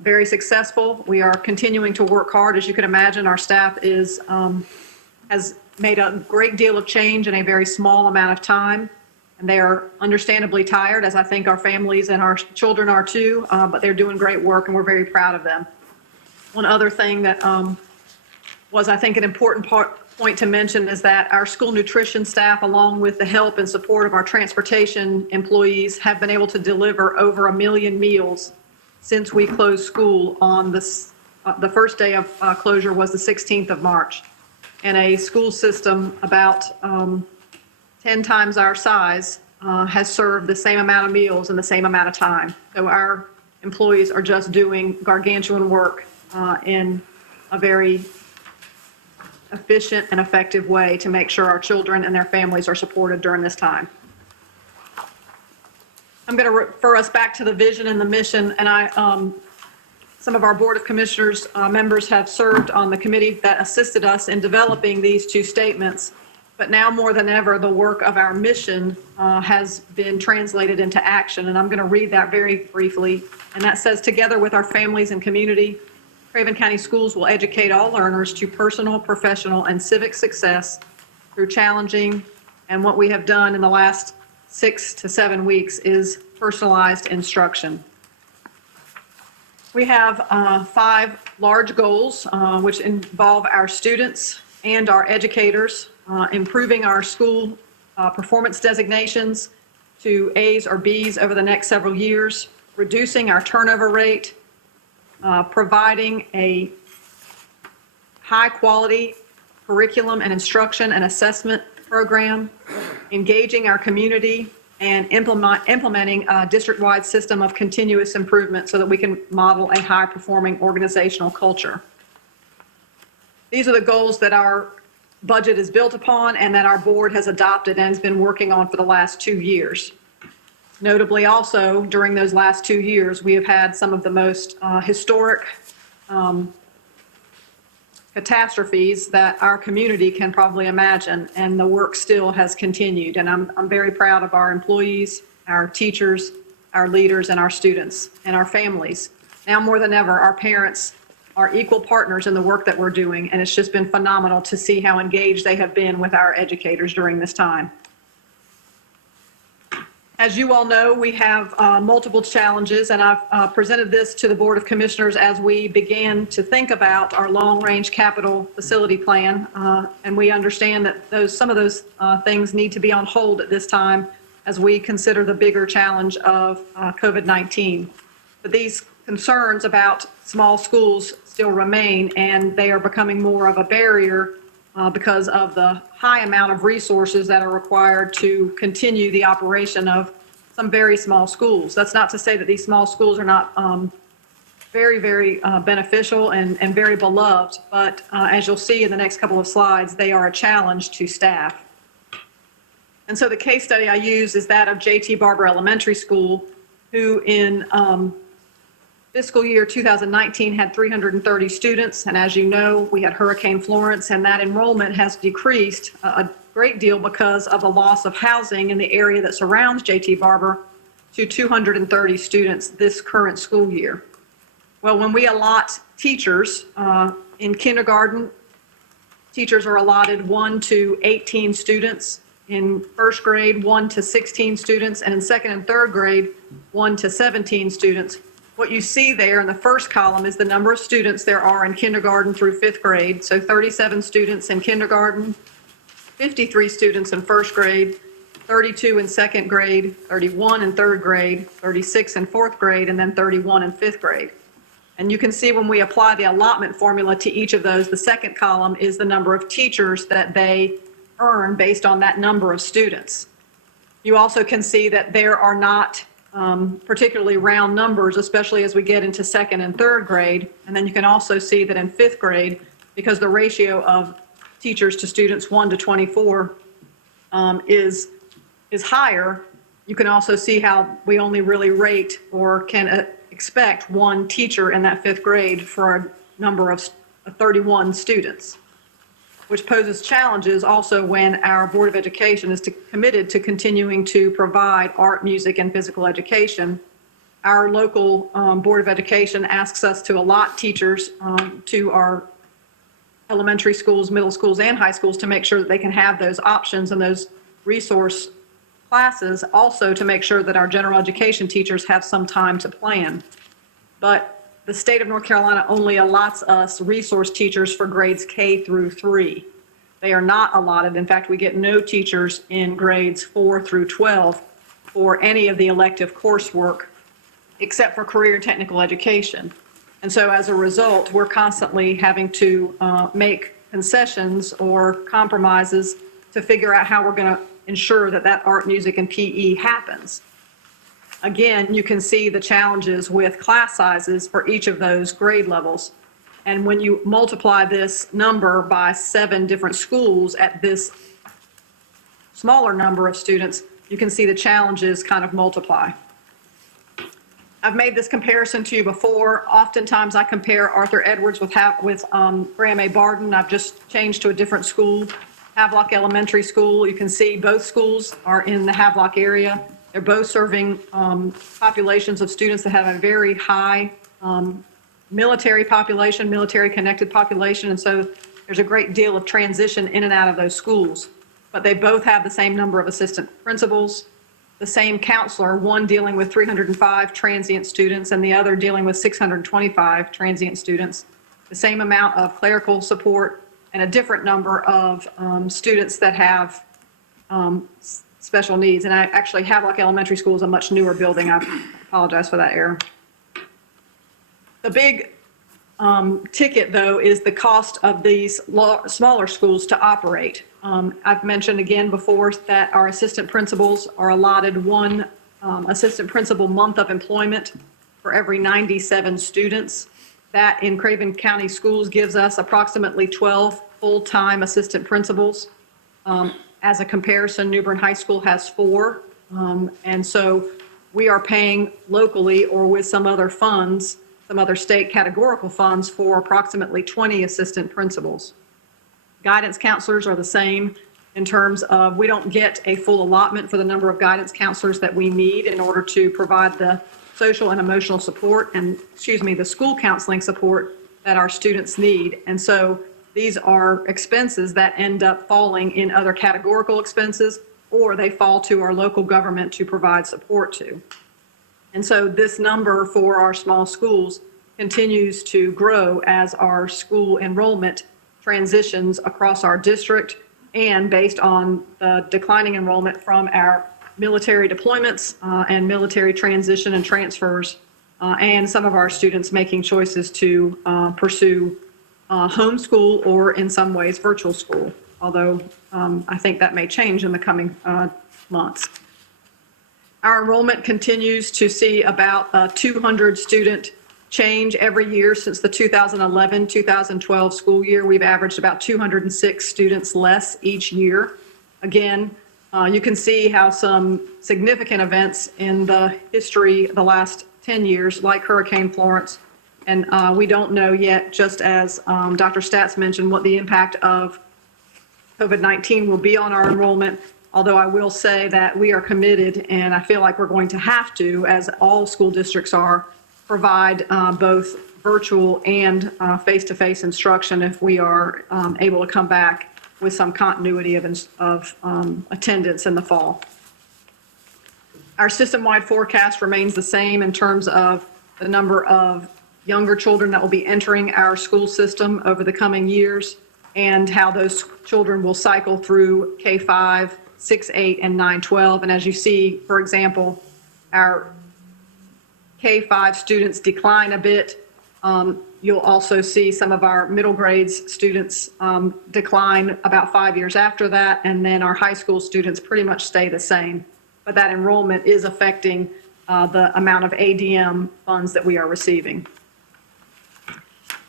very successful. We are continuing to work hard. As you can imagine, our staff has made a great deal of change in a very small amount of time. And they are understandably tired, as I think our families and our children are too, but they're doing great work and we're very proud of them. One other thing that was, I think, an important point to mention is that our school nutrition staff, along with the help and support of our transportation employees, have been able to deliver over 1 million meals since we closed school on the first day of closure was the 16th of March. And a school system about 10 times our size has served the same amount of meals in the same amount of time. So our employees are just doing gargantuan work in a very efficient and effective way to make sure our children and their families are supported during this time. I'm going to refer us back to the vision and the mission, and some of our Board of Commissioners members have served on the committee that assisted us in developing these two statements. But now more than ever, the work of our mission has been translated into action, and I'm going to read that very briefly. And that says, together with our families and community, Craven County Schools will educate all learners to personal, professional, and civic success through challenging, and what we have done in the last 6 to 7 weeks is personalized instruction. We have 5 large goals, which involve our students and our educators, improving our school performance designations to A's or B's over the next several years, reducing our turnover rate, providing a high-quality curriculum and instruction and assessment program, engaging our community, and implementing a district-wide system of continuous improvement so that we can model a high-performing organizational culture. These are the goals that our budget is built upon and that our board has adopted and has been working on for the last 2 years. Notably also, during those last 2 years, we have had some of the most historic catastrophes that our community can probably imagine, and the work still has continued. And I'm very proud of our employees, our teachers, our leaders, and our students, and our families. Now more than ever, our parents are equal partners in the work that we're doing, and it's just been phenomenal to see how engaged they have been with our educators during this time. As you all know, we have multiple challenges, and I've presented this to the Board of Commissioners as we began to think about our long-range capital facility plan, and we understand that some of those things need to be on hold at this time as we consider the bigger challenge of COVID-19. But these concerns about small schools still remain, and they are becoming more of a barrier because of the high amount of resources that are required to continue the operation of some very small schools. That's not to say that these small schools are not very, very beneficial and very beloved, but as you'll see in the next couple of slides, they are a challenge to staff. And so the case study I use is that of J.T. Barber Elementary School, who in fiscal year 2019 had 330 students, and as you know, we had Hurricane Florence, and that enrollment has decreased a great deal because of the loss of housing in the area that surrounds J.T. Barber to 230 students this current school year. Well, when we allot teachers in kindergarten, teachers are allotted 1 to 18 students. In first grade, 1 to 16 students, and in second and third grade, 1 to 17 students. What you see there in the first column is the number of students there are in kindergarten through 5th grade. So 37 students in kindergarten, 53 students in first grade, 32 in second grade, 31 in third grade, 36 in 4th grade, and then 31 in 5th grade. And you can see when we apply the allotment formula to each of those, the second column is the number of teachers that they earn based on that number of students. You also can see that there are not particularly round numbers, especially as we get into second and third grade. And then you can also see that in 5th grade, because the ratio of teachers to students 1 to 24 is higher, you can also see how we only really rate or can expect 1 teacher in that 5th grade for a number of 31 students, which poses challenges also when our Board of Education is committed to continuing to provide art, music, and physical education. Our local Board of Education asks us to allot teachers to our elementary schools, middle schools, and high schools to make sure that they can have those options and those resource classes, also to make sure that our general education teachers have some time to plan. But the state of North Carolina only allots us resource teachers for grades K through 3. They are not allotted. In fact, we get no teachers in grades 4 through 12 for any of the elective coursework except for career and technical education. And so as a result, we're constantly having to make concessions or compromises to figure out how we're going to ensure that that art, music, and PE happens. Again, you can see the challenges with class sizes for each of those grade levels. And when you multiply this number by 7 different schools at this smaller number of students, you can see the challenges kind of multiply. I've made this comparison to you before. Oftentimes I compare Arthur Edwards with Graham A. Barden. I've just changed to a different school, Havelock Elementary School. You can see both schools are in the Havelock area. They're both serving populations of students that have a very high military population, military-connected population, and so there's a great deal of transition in and out of those schools. But they both have the same number of assistant principals, the same counselor, one dealing with 305 transient students and the other dealing with 625 transient students, the same amount of clerical support, and a different number of students that have special needs. And actually, Havelock Elementary School is a much newer building. I apologize for that error. The big ticket, though, is the cost of these smaller schools to operate. I've mentioned again before that our assistant principals are allotted one assistant principal month of employment for every 97 students. That in Craven County Schools gives us approximately 12 full-time assistant principals. As a comparison, New Bern High School has 4. And so we are paying locally or with some other funds, some other state categorical funds for approximately 20 assistant principals. Guidance counselors are the same in terms of we don't get a full allotment for the number of guidance counselors that we need in order to provide the social and emotional support and, the school counseling support that our students need. And so these are expenses that end up falling in other categorical expenses, or they fall to our local government to provide support to. And so this number for our small schools continues to grow as our school enrollment transitions across our district and based on the declining enrollment from our military deployments and military transition and transfers, and some of our students making choices to pursue homeschool or in some ways virtual school, although I think that may change in the coming months. Our enrollment continues to see about a 200 student change every year since the 2011-2012 school year. We've averaged about 206 students less each year. Again, you can see how some significant events in the history of the last 10 years, like Hurricane Florence, and we don't know yet, just as Dr. Stats mentioned, what the impact of COVID-19 will be on our enrollment, although I will say that we are committed, and I feel like we're going to have to, as all school districts are, provide both virtual and face-to-face instruction if we are able to come back with some continuity of attendance in the fall. Our system-wide forecast remains the same in terms of the number of younger children that will be entering our school system over the coming years and how those children will cycle through K-5, 6-8, and 9-12. And as you see, for example, our K-5 students decline a bit. You'll also see some of our middle grades students decline about 5 years after that, and then our high school students pretty much stay the same. But that enrollment is affecting the amount of ADM funds that we are receiving.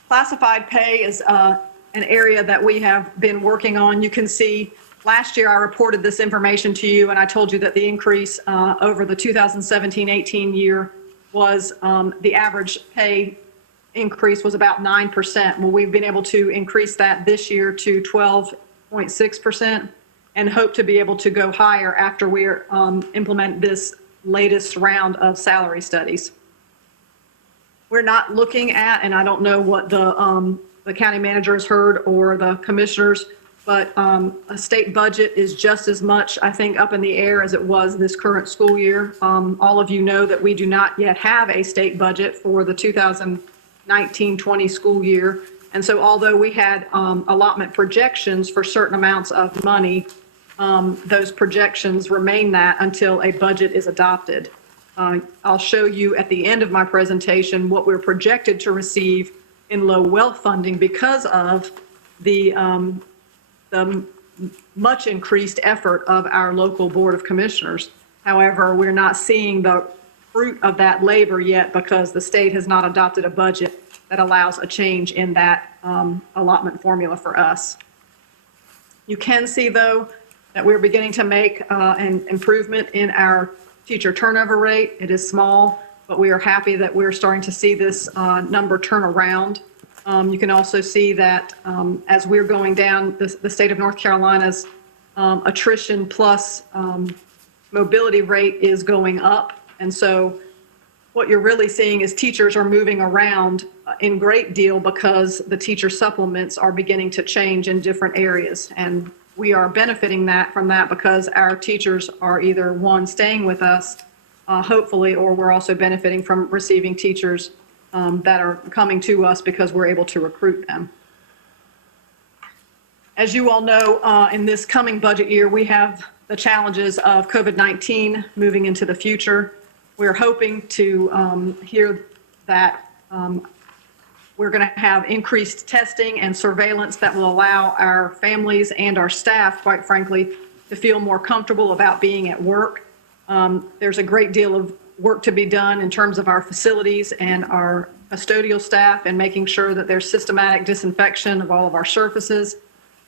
Classified pay is an area that we have been working on. You can see last year I reported this information to you, and I told you that the increase over the 2017-18 year was the average pay increase was about 9%. Well, we've been able to increase that this year to 12.6% and hope to be able to go higher after we implement this latest round of salary studies. We're not looking at, and I don't know what the county manager has heard or the commissioners, but a state budget is just as much, I think, up in the air as it was this current school year. All of you know that we do not yet have a state budget for the 2019-20 school year. And so although we had allotment projections for certain amounts of money, those projections remain that until a budget is adopted. I'll show you at the end of my presentation what we're projected to receive in low wealth funding because of the much increased effort of our local Board of Commissioners. However, we're not seeing the fruit of that labor yet because the state has not adopted a budget that allows a change in that allotment formula for us. You can see, though, that we're beginning to make an improvement in our teacher turnover rate. It is small, but we are happy that we're starting to see this number turn around. You can also see that as we're going down, the state of North Carolina's attrition plus mobility rate is going up. And so what you're really seeing is teachers are moving around in great deal because the teacher supplements are beginning to change in different areas. And we are benefiting from that because our teachers are either, one, staying with us, hopefully, or we're also benefiting from receiving teachers that are coming to us because we're able to recruit them. As you all know, in this coming budget year, we have the challenges of COVID-19 moving into the future. We're hoping to hear that we're going to have increased testing and surveillance that will allow our families and our staff, quite frankly, to feel more comfortable about being at work. There's a great deal of work to be done in terms of our facilities and our custodial staff and making sure that there's systematic disinfection of all of our surfaces.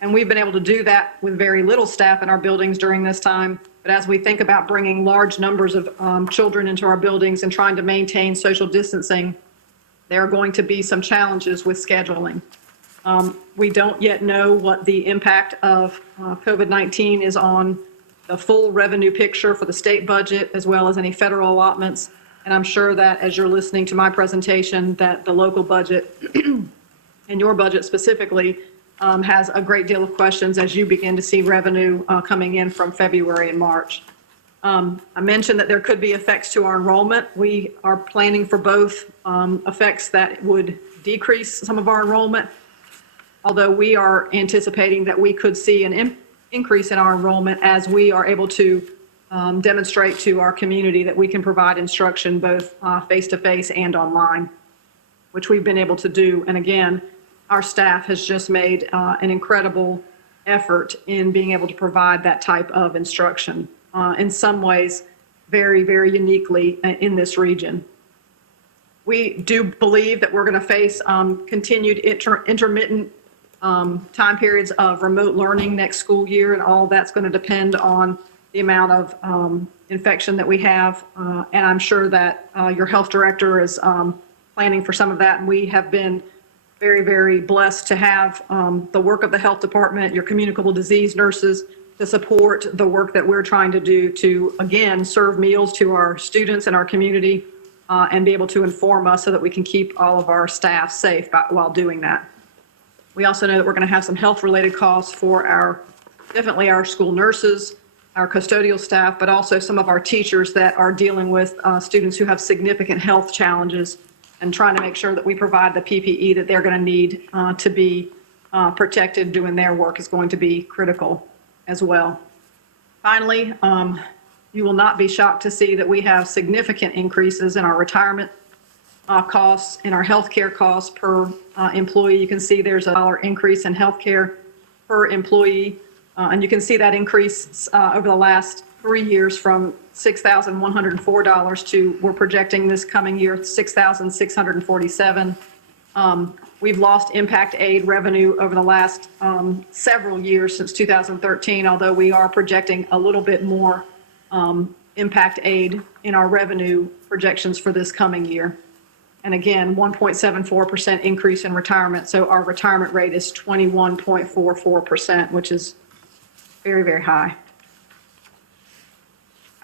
And we've been able to do that with very little staff in our buildings during this time. But as we think about bringing large numbers of children into our buildings and trying to maintain social distancing, there are going to be some challenges with scheduling. We don't yet know what the impact of COVID-19 is on the full revenue picture for the state budget as well as any federal allotments. And I'm sure that as you're listening to my presentation, that the local budget and your budget specifically has a great deal of questions as you begin to see revenue coming in from February and March. I mentioned that there could be effects to our enrollment. We are planning for both effects that would decrease some of our enrollment, although we are anticipating that we could see an increase in our enrollment as we are able to demonstrate to our community that we can provide instruction both face-to-face and online, which we've been able to do. And again, our staff has just made an incredible effort in being able to provide that type of instruction, in some ways very, very uniquely in this region. We do believe that we're going to face continued intermittent time periods of remote learning next school year, and all that's going to depend on the amount of infection that we have. And I'm sure that your health director is planning for some of that, and we have been very, very blessed to have the work of the health department, your communicable disease nurses, to support the work that we're trying to do to, again, serve meals to our students and our community and be able to inform us so that we can keep all of our staff safe while doing that. We also know that we're going to have some health-related costs for definitely our school nurses, our custodial staff, but also some of our teachers that are dealing with students who have significant health challenges, and trying to make sure that we provide the PPE that they're going to need to be protected doing their work is going to be critical as well. Finally, you will not be shocked to see that we have significant increases in our retirement costs and our healthcare costs per employee. You can see there's a $1 increase in healthcare per employee, and you can see that increase over the last 3 years from $6,104 to, we're projecting this coming year, $6,647. We've lost impact aid revenue over the last several years since 2013, although we are projecting a little bit more impact aid in our revenue projections for this coming year. And again, 1.74% increase in retirement. So our retirement rate is 21.44%, which is very, very high.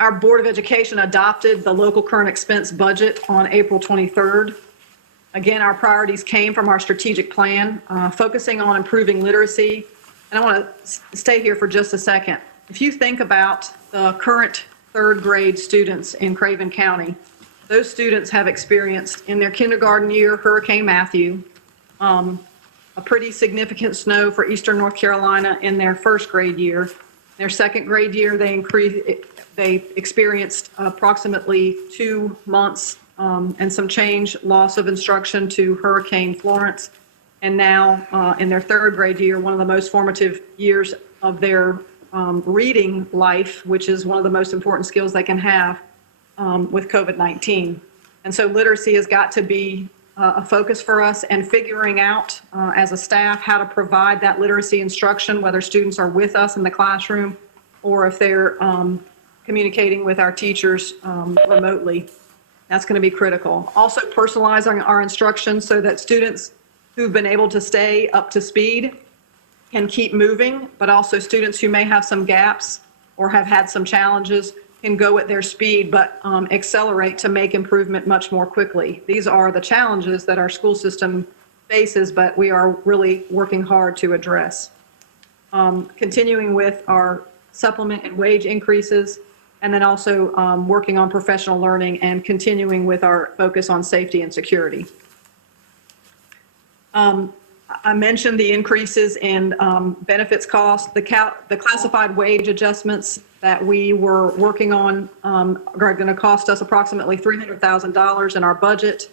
Our Board of Education adopted the local current expense budget on April 23rd. Again, our priorities came from our strategic plan, focusing on improving literacy. And I want to stay here for just a second. If you think about the current third grade students in Craven County, those students have experienced in their kindergarten year Hurricane Matthew, a pretty significant snow for Eastern North Carolina in their first grade year. Their second grade year, they experienced approximately 2 months and some change loss of instruction to Hurricane Florence. And now in their third grade year, one of the most formative years of their reading life, which is one of the most important skills they can have, with COVID-19. And so literacy has got to be a focus for us, and figuring out as a staff how to provide that literacy instruction, whether students are with us in the classroom or if they're communicating with our teachers remotely. That's going to be critical. Also personalizing our instruction so that students who've been able to stay up to speed can keep moving, but also students who may have some gaps or have had some challenges can go at their speed, but accelerate to make improvement much more quickly. These are the challenges that our school system faces, but we are really working hard to address. Continuing with our supplement and wage increases, and then also working on professional learning and continuing with our focus on safety and security. I mentioned the increases in benefits costs. The classified wage adjustments that we were working on are going to cost us approximately $300,000 in our budget.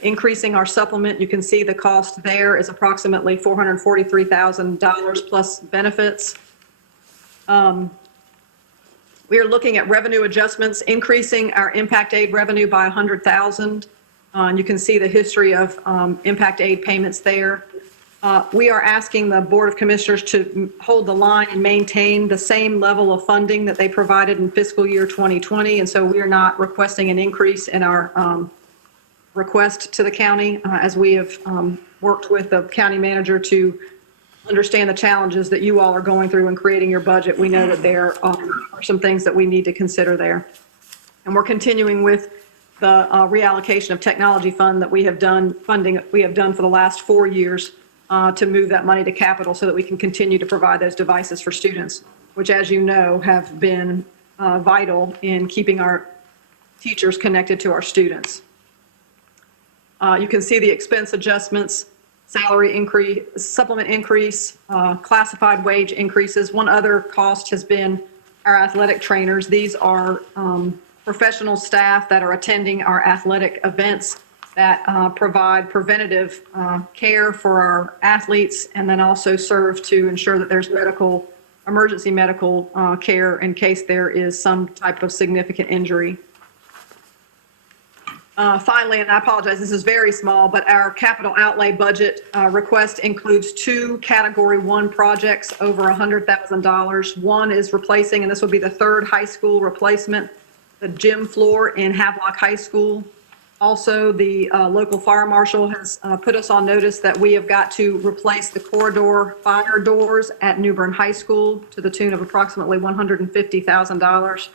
Increasing our supplement, you can see the cost there is approximately $443,000 plus benefits. We are looking at revenue adjustments, increasing our impact aid revenue by $100,000. And you can see the history of impact aid payments there. We are asking the Board of Commissioners to hold the line and maintain the same level of funding that they provided in fiscal year 2020. And so we are not requesting an increase in our request to the county as we have worked with the county manager to understand the challenges that you all are going through in creating your budget. We know that there are some things that we need to consider there. And we're continuing with the reallocation of technology fund that we have done, funding we have done for the last 4 years to move that money to capital so that we can continue to provide those devices for students, which, as you know, have been vital in keeping our teachers connected to our students. You can see the expense adjustments, salary increase, supplement increase, classified wage increases. One other cost has been our athletic trainers. These are professional staff that are attending our athletic events that provide preventative care for our athletes, and then also serve to ensure that there's emergency medical care in case there is some type of significant injury. Finally, and I apologize, this is very small, but our capital outlay budget request includes 2 Category 1 projects over $100,000. One is replacing, and this will be the 3rd high school replacement, the gym floor in Havelock High School. Also, the local fire marshal has put us on notice that we have got to replace the corridor fire doors at New Bern High School to the tune of approximately $150,000.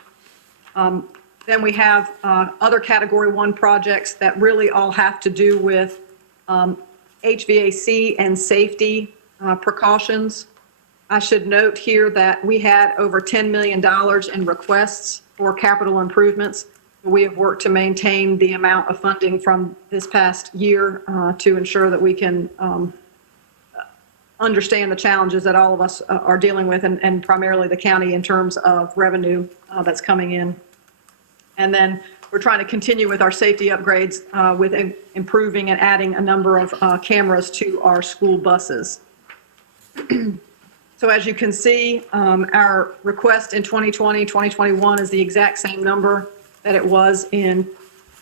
Then we have other Category 1 projects that really all have to do with HVAC and safety precautions. I should note here that we had over $10 million in requests for capital improvements. We have worked to maintain the amount of funding from this past year to ensure that we can understand the challenges that all of us are dealing with, and primarily the county in terms of revenue that's coming in. And then we're trying to continue with our safety upgrades with improving and adding a number of cameras to our school buses. So as you can see, our request in 2020, 2021 is the exact same number that it was in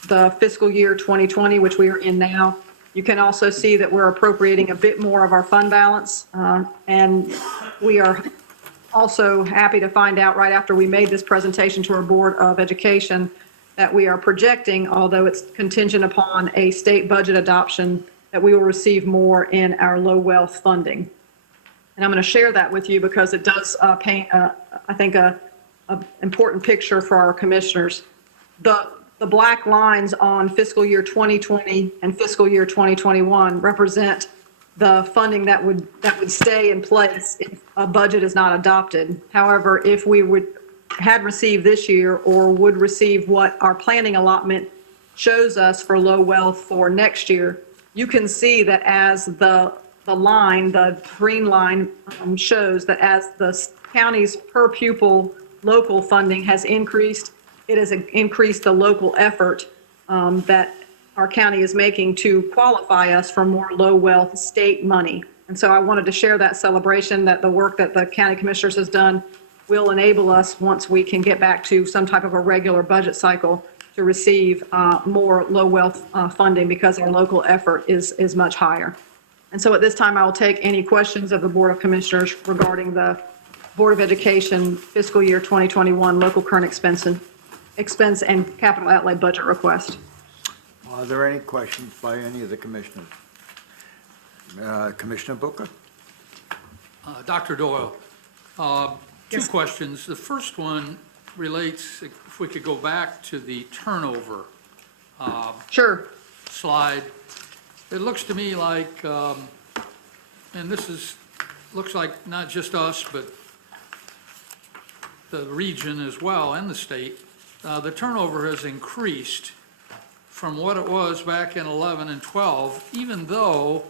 the fiscal year 2020, which we are in now. You can also see that we're appropriating a bit more of our fund balance, and we are also happy to find out right after we made this presentation to our Board of Education that we are projecting, although it's contingent upon a state budget adoption, that we will receive more in our low wealth funding. And I'm going to share that with you because it does paint, I think, an important picture for our commissioners. The black lines on fiscal year 2020 and fiscal year 2021 represent the funding that would stay in place if a budget is not adopted. However, if we had received this year or would receive what our planning allotment shows us for low wealth for next year, you can see that as the line, the green line shows that as the county's per pupil local funding has increased, it has increased the local effort that our county is making to qualify us for more low wealth state money. And so I wanted to share that celebration, that the work that the county commissioners has done will enable us, once we can get back to some type of a regular budget cycle, to receive more low wealth funding because our local effort is much higher. And so at this time, I will take any questions of the Board of Commissioners regarding the Board of Education fiscal year 2021 local current expense and capital outlay budget request. Are there any questions by any of the commissioners? Commissioner Booker? Dr. Doyle, two Yes. questions. The first one relates, if we could go back to the turnover Sure. slide. It looks to me like, and looks like not just us, but the region as well and the state, the turnover has increased from what it was back in 11 and 12, even though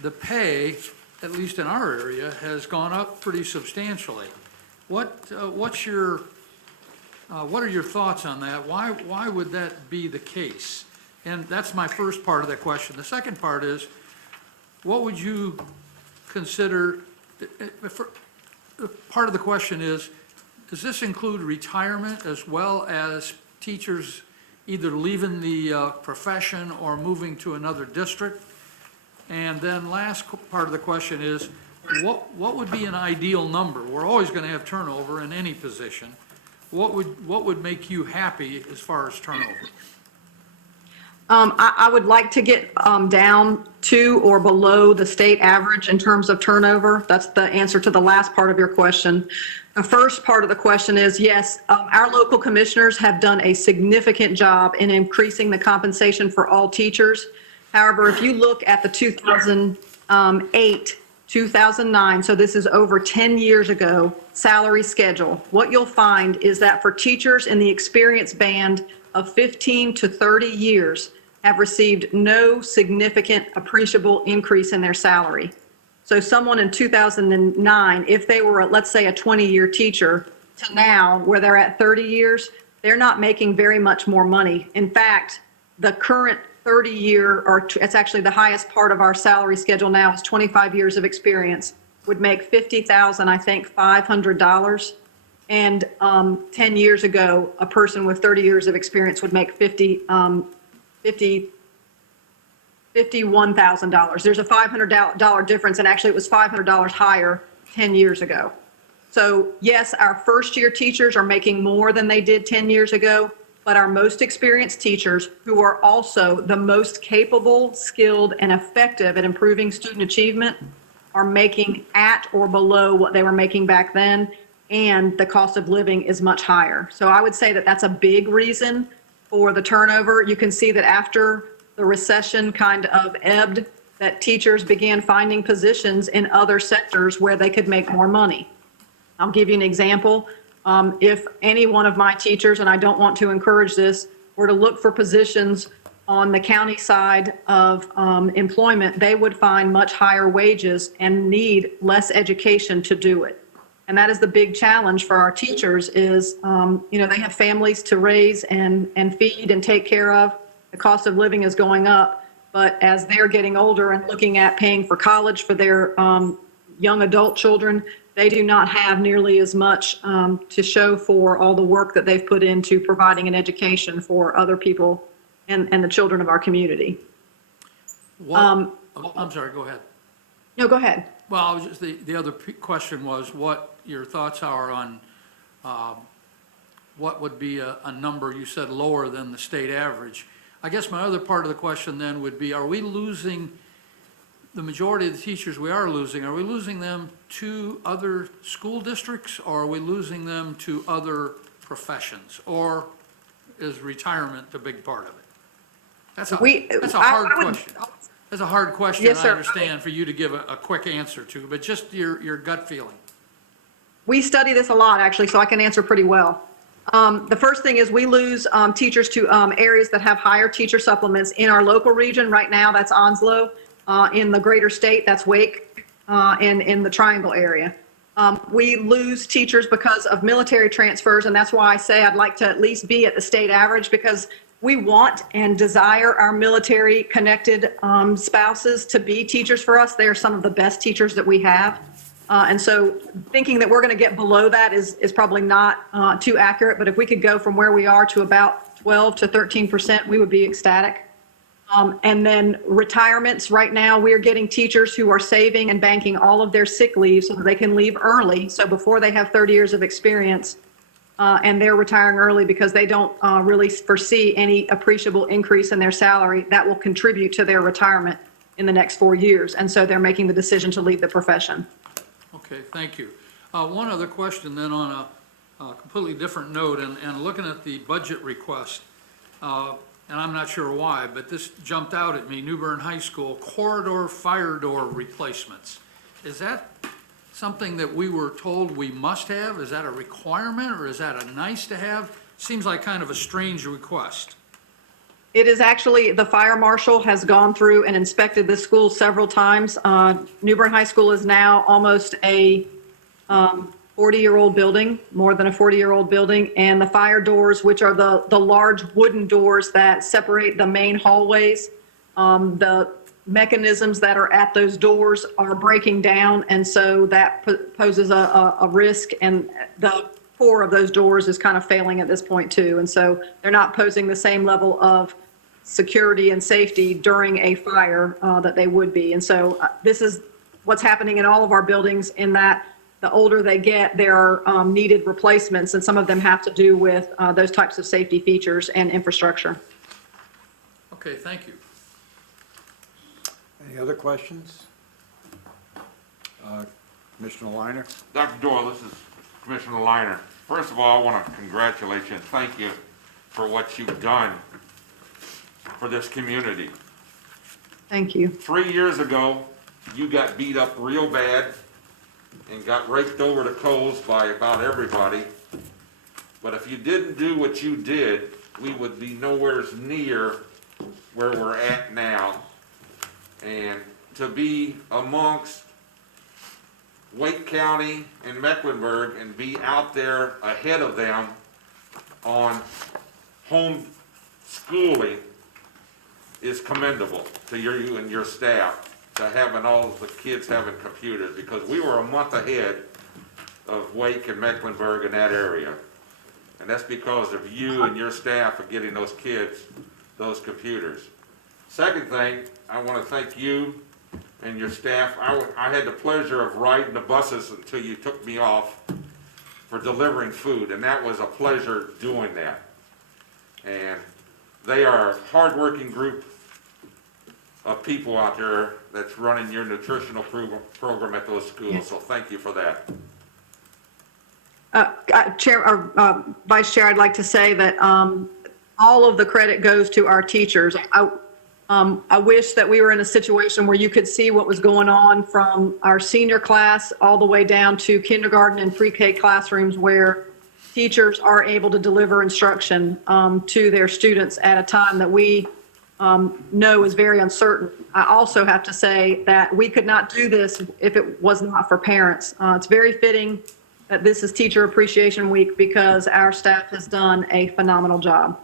the pay, at least in our area, has gone up pretty substantially. What are your thoughts on that? Why would that be the case? And that's my first part of that question. The second part is, what would you consider, part of the question is, does this include retirement as well as teachers either leaving the profession or moving to another district? And then last part of the question is, what would be an ideal number? We're always going to have turnover in any position. What would make you happy as far as turnover? I would like to get down to or below the state average in terms of turnover. That's the answer to the last part of your question. The first part of the question is, yes, our local commissioners have done a significant job in increasing the compensation for all teachers. However, if you look at the 2008, 2009, so this is over 10 years ago, salary schedule, what you'll find is that for teachers in the experience band of 15 to 30 years have received no significant appreciable increase in their salary. So someone in 2009, if they were, let's say, a 20-year teacher, to now, where they're at 30 years, they're not making very much more money. In fact, the current 30-year, or it's actually the highest part of our salary schedule now, is 25 years of experience, would make $50,000, I think, $500. And 10 years ago, a person with 30 years of experience would make $51,000. There's a $500 difference, and actually it was $500 higher 10 years ago. So yes, our first year teachers are making more than they did 10 years ago, but our most experienced teachers, who are also the most capable, skilled, and effective at improving student achievement, are making at or below what they were making back then, and the cost of living is much higher. So I would say that that's a big reason for the turnover. You can see that after the recession kind of ebbed, that teachers began finding positions in other sectors where they could make more money. I'll give you an example. If any one of my teachers, and I don't want to encourage this, were to look for positions on the county side of employment, they would find much higher wages and need less education to do it. And that is the big challenge for our teachers is, they have families to raise and feed and take care of. The cost of living is going up, but as they're getting older and looking at paying for college for their young adult children, they do not have nearly as much to show for all the work that they've put into providing an education for other people and the children of our community. I'm sorry, go ahead. No, go ahead. Well, I was just, the other question was what your thoughts are on what would be a number you said lower than the state average. I guess my other part of the question then would be, are we losing the majority of the teachers we are losing them to other school districts, or are we losing them to other professions, or is retirement a big part of it? That's a hard question. That's a hard question, Yes, I sir. understand, for you to give a quick answer to, but just your gut feeling. We study this a lot, actually, so I can answer pretty well. The first thing is we lose teachers to areas that have higher teacher supplements in our local region. Right now, that's Onslow. In the greater state, that's Wake, and in the Triangle area. We lose teachers because of military transfers, and that's why I say I'd like to at least be at the state average, because we want and desire our military-connected spouses to be teachers for us. They are some of the best teachers that we have. And so thinking that we're going to get below that is probably not too accurate, but if we could go from where we are to about 12 to 13%, we would be ecstatic. And then retirements, right now, we are getting teachers who are saving and banking all of their sick leave so that they can leave early. So before they have 30 years of experience, and they're retiring early because they don't really foresee any appreciable increase in their salary that will contribute to their retirement in the next 4 years. And so they're making the decision to leave the profession. Okay, thank you. One other question then on a completely different note, and looking at the budget request, and I'm not sure why, but this jumped out at me, New Bern High School corridor fire door replacements. Is that something that we were told we must have? Is that a requirement, or is that a nice to have? Seems like kind of a strange request. It is actually, the fire marshal has gone through and inspected this school several times. New Bern High School is now almost a 40-year-old building, more than a 40-year-old building, and the fire doors, which are the large wooden doors that separate the main hallways, the mechanisms that are at those doors are breaking down, and so that poses a risk, and the core of those doors is kind of failing at this point too, and so they're not posing the same level of security and safety during a fire that they would be. And so this is what's happening in all of our buildings, in that the older they get, there are needed replacements, and some of them have to do with those types of safety features and infrastructure. Okay, thank you. Any other questions? Commissioner Liner? Dr. Doyle, this is Commissioner Liner. First of all, I want to congratulate you and thank you for what you've done for this community. Thank you. 3 years ago, you got beat up real bad and got raked over the coals by about everybody. But if you didn't do what you did, we would be nowhere near where we're at now. And to be amongst Wake County and Mecklenburg and be out there ahead of them on home schooling is commendable to you and your staff, to having all of the kids having computers, because we were a month ahead of Wake and Mecklenburg in that area. And that's because of you and your staff of getting those kids those computers. Second thing, I want to thank you and your staff. I had the pleasure of riding the buses until you took me off for delivering food, and that was a pleasure doing that. And they are a hard-working group of people out there that's running your nutritional program at those schools, so thank you for that. Vice Chair, I'd like to say that all of the credit goes to our teachers. I wish that we were in a situation where you could see what was going on from our senior class all the way down to kindergarten and pre-K classrooms, where teachers are able to deliver instruction to their students at a time that we know is very uncertain. I also have to say that we could not do this if it was not for parents. It's very fitting that this is Teacher Appreciation Week, because our staff has done a phenomenal job.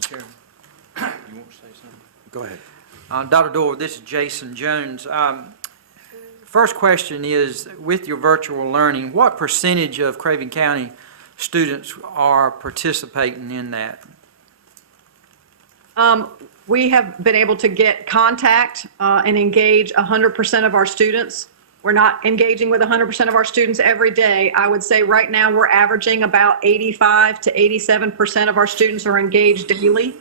Chairman, you want to say something? Go ahead. Dr. Doyle, this is Jason Jones. First question is, with your virtual learning, what percentage of Craven County students are participating in that? We have been able to get contact and engage 100% of our students. We're not engaging with 100% of our students every day. I would say right now we're averaging about 85 to 87% of our students are engaged daily.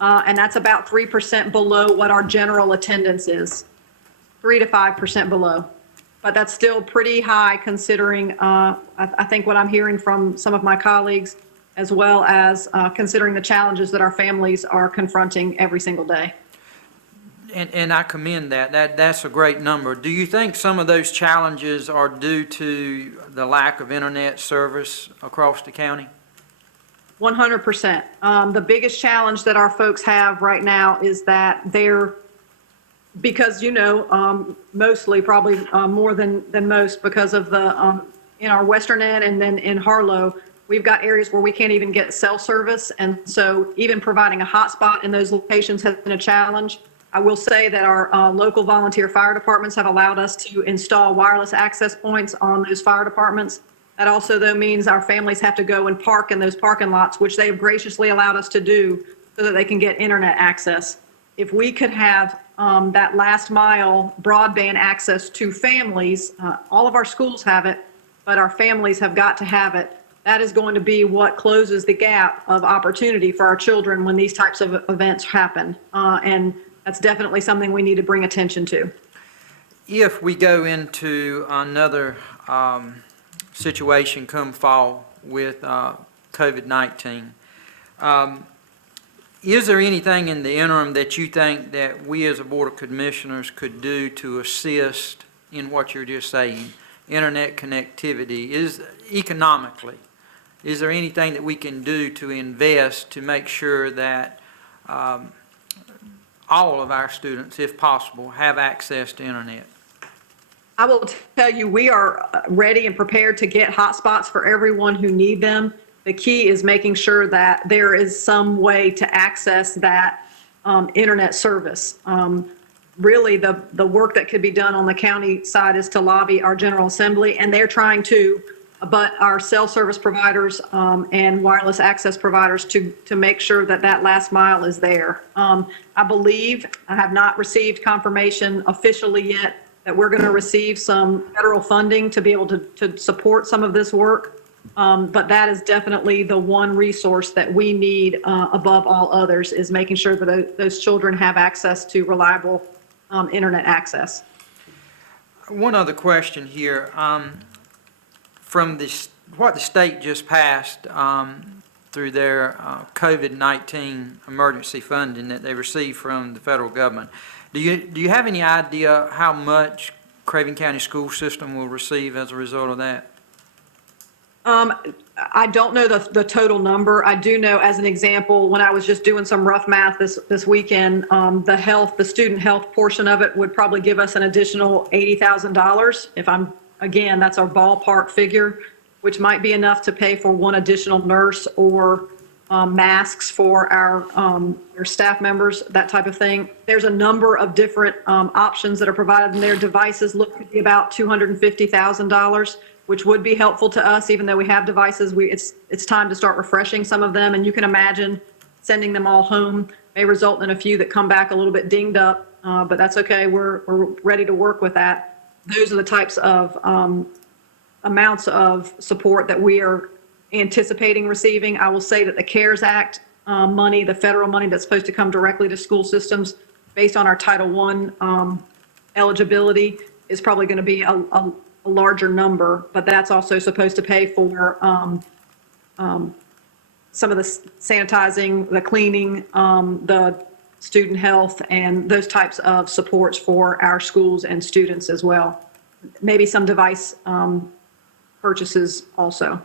And that's about 3% below what our general attendance is, 3 to 5% below. But that's still pretty high, considering I think what I'm hearing from some of my colleagues, as well as considering the challenges that our families are confronting every single day. And I commend that. That's a great number. Do you think some of those challenges are due to the lack of internet service across the county? 100%. The biggest challenge that our folks have right now is that they're, because mostly probably more than most, because of the in our western end and then in Harlow, we've got areas where we can't even get cell service, and so even providing a hotspot in those locations has been a challenge. I will say that our local volunteer fire departments have allowed us to install wireless access points on those fire departments. That also, though, means our families have to go and park in those parking lots, which they have graciously allowed us to do so that they can get internet access. If we could have that last mile broadband access to families, all of our schools have it, but our families have got to have it. That is going to be what closes the gap of opportunity for our children when these types of events happen. And that's definitely something we need to bring attention to. If we go into another situation come fall with COVID-19, is there anything in the interim that you think that we as a Board of Commissioners could do to assist in what you're just saying, internet connectivity, is economically? Is there anything that we can do to invest to make sure that all of our students, if possible, have access to internet? I will tell you, we are ready and prepared to get hotspots for everyone who need them. The key is making sure that there is some way to access that internet service. Really, the work that could be done on the county side is to lobby our General Assembly, and they're trying to, but our cell service providers and wireless access providers to make sure that that last mile is there. I believe, I have not received confirmation officially yet, that we're going to receive some federal funding to be able to support some of this work. But that is definitely the one resource that we need above all others, is making sure that those children have access to reliable internet access. One other question here. From what the state just passed through their COVID-19 emergency funding that they received from the federal government, do you have any idea how much Craven County school system will receive as a result of that? I don't know the total number. I do know, as an example, when I was just doing some rough math this weekend, the student health portion of it would probably give us an additional $80,000. Again, that's our ballpark figure, which might be enough to pay for one additional nurse or masks for our staff members, that type of thing. There's a number of different options that are provided, and their devices look to be about $250,000, which would be helpful to us. Even though we have devices, it's time to start refreshing some of them, and you can imagine sending them all home may result in a few that come back a little bit dinged up, but that's okay. We're ready to work with that. Those are the types of amounts of support that we are anticipating receiving. I will say that the CARES Act money, the federal money that's supposed to come directly to school systems based on our Title I eligibility, is probably going to be a larger number, but that's also supposed to pay for some of the sanitizing, the cleaning, the student health, and those types of supports for our schools and students as well. Maybe some device purchases also.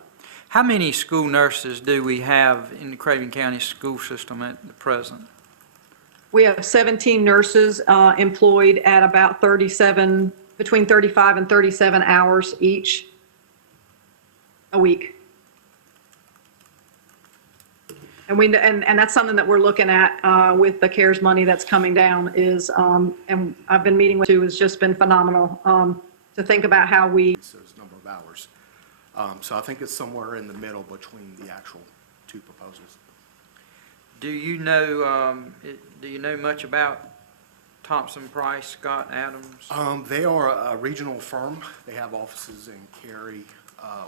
How many school nurses do we have in the Craven County school system at the present? We have 17 nurses employed at about between 35 and 37 hours each a week. And that's something that we're looking at with the CARES money that's coming down is, and I've been meeting with you, has just been phenomenal to think about how we. Those number of hours. So I think it's somewhere in the middle between the actual two proposals. Do you know much about Thompson Price, Scott Adams? They are a regional firm. They have offices in Cary,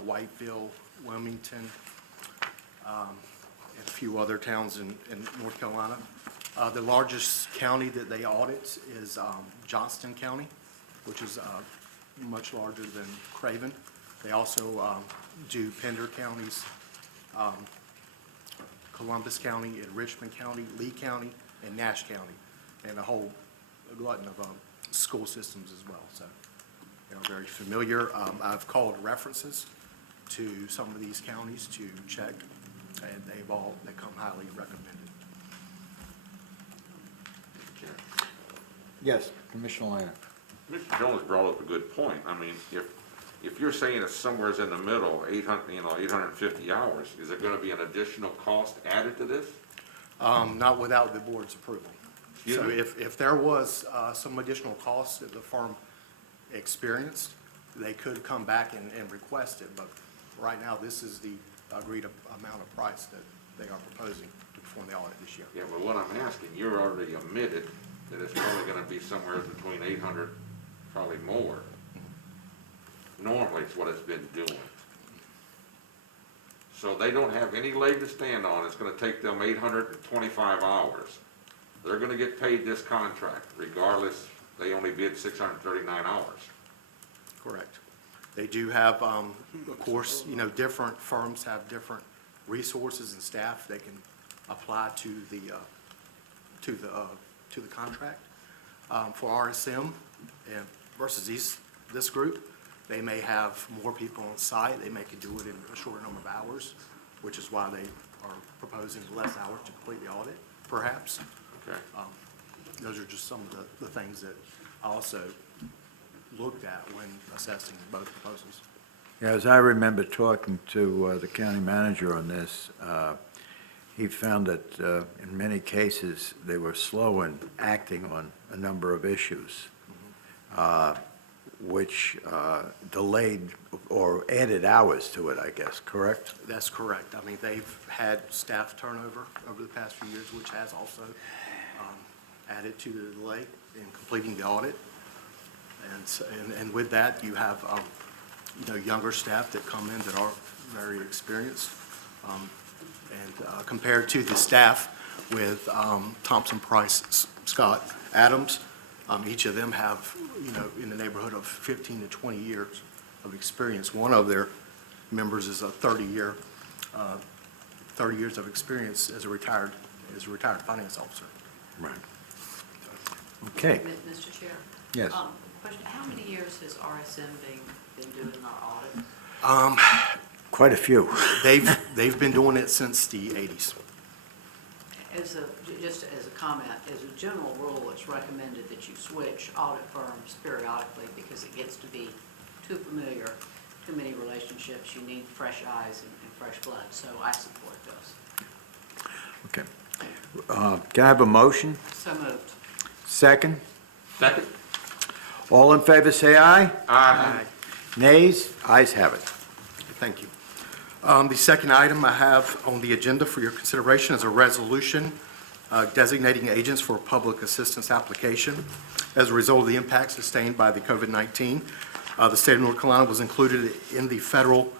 Whiteville, Wilmington, and a few other towns in North Carolina. The largest county that they audit is Johnston County, which is much larger than Craven. They also do Pender counties, Columbus County, and Richmond County, Lee County, and Nash County, and a whole glutton of school systems as well. So they're very familiar. I've called references to some of these counties to check, and they come highly recommended. Yes, Commissioner Lyon. Mr. Jones brought up a good point. I mean, if you're saying it's somewhere in the middle, 850 hours, is there going to be an additional cost added to this? Not without the board's approval. Excuse So me? if there was some additional cost that the firm experienced, they could come back and request it. But right now, this is the agreed amount of price that they are proposing to perform the audit this year. Yeah, but what I'm asking, you're already admitted that it's probably gonna be somewhere between 800, probably more. Normally, it's what it's been doing. So they don't have any leg to stand on. It's gonna take them 825 hours. They're gonna get paid this contract regardless, they only bid 639 hours. Correct. They do have, of course, different firms have different resources and staff they can apply to the contract. For RSM and versus this group, they may have more people on site. They may could do it in a shorter number of hours, which is why they are proposing less hours to complete the audit, perhaps. Okay. Those are just some of the things that I also looked at when assessing both proposals. Yeah, as I remember talking to the county manager on this, he found that in many cases, they were slow in acting on a number of issues, which delayed or added hours to it, I guess, correct? That's correct. I mean, they've had staff turnover over the past few years, which has also added to the delay in completing the audit. And with that, you have, younger staff that come in that aren't very experienced. And compared to the staff with Thompson, Price, Scott, Adams, each of them have, in the neighborhood of 15 to 20 years of experience. One of their members is a 30 years of experience as a retired finance officer. Right. Okay, Mr. Chair? yes. Question, how many years has RSM been doing our audit? Quite a few. They've been doing it since the 80s. Just as a comment, as a general rule, it's recommended that you switch audit firms periodically because it gets to be too familiar, too many relationships. You need fresh eyes and fresh blood, so I support this. Okay. Can I have a motion? So moved. Second? Second? All in favor, say aye. Aye. Nays? Ayes have it. Thank you. The second item I have on the agenda for your consideration is a resolution designating agents for a public assistance application. As a result of the impact sustained by the COVID-19, the state of North Carolina was included in the federal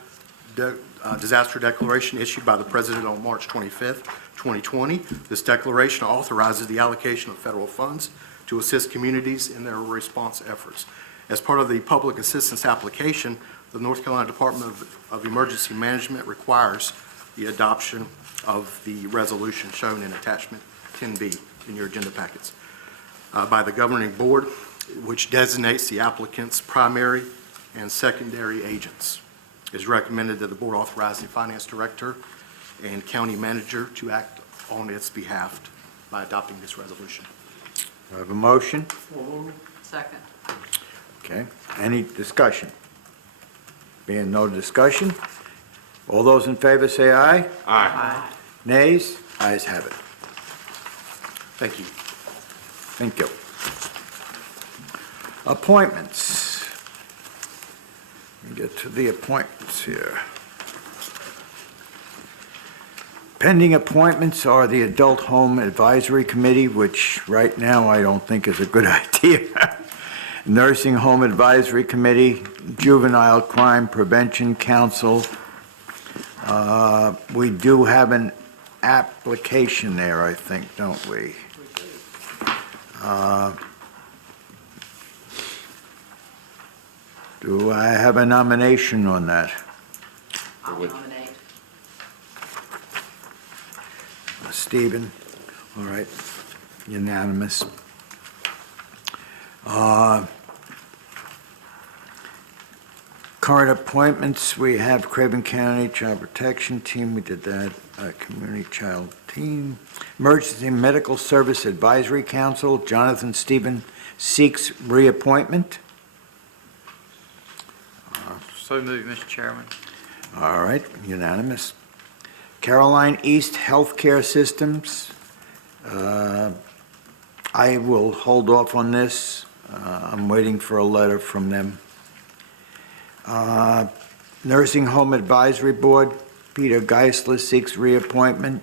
disaster declaration issued by the President on March 25th, 2020. This declaration authorizes the allocation of federal funds to assist communities in their response efforts. As part of the public assistance application, the North Carolina Department of Emergency Management requires the adoption of the resolution shown in attachment 10B in your agenda packets by the governing board, which designates the applicant's primary and secondary agents. It is recommended that the board authorize the finance director and county manager to act on its behalf by adopting this resolution. Do I have a motion? Second. Okay. Any discussion? Being no discussion, all those in favor say aye. Aye. Nays? Ayes have it. Thank you. Thank you. Appointments. Let me get to the appointments here. Pending appointments are the Adult Home Advisory Committee, which right now I don't think is a good idea. Nursing Home Advisory Committee, Juvenile Crime Prevention Council. We do have an application there, I think, don't we? Do I have a nomination on that? I'll nominate. Stephen? All right, unanimous. Current appointments, we have Craven County Child Protection Team, we did that, Community Child Team. Emergency Medical Service Advisory Council, Jonathan Stephen seeks reappointment. So moved, Mr. Chairman. All right, unanimous. Caroline East Healthcare Systems, I will hold off on this. I'm waiting for a letter from them. Nursing Home Advisory Board, Peter Geisler seeks reappointment.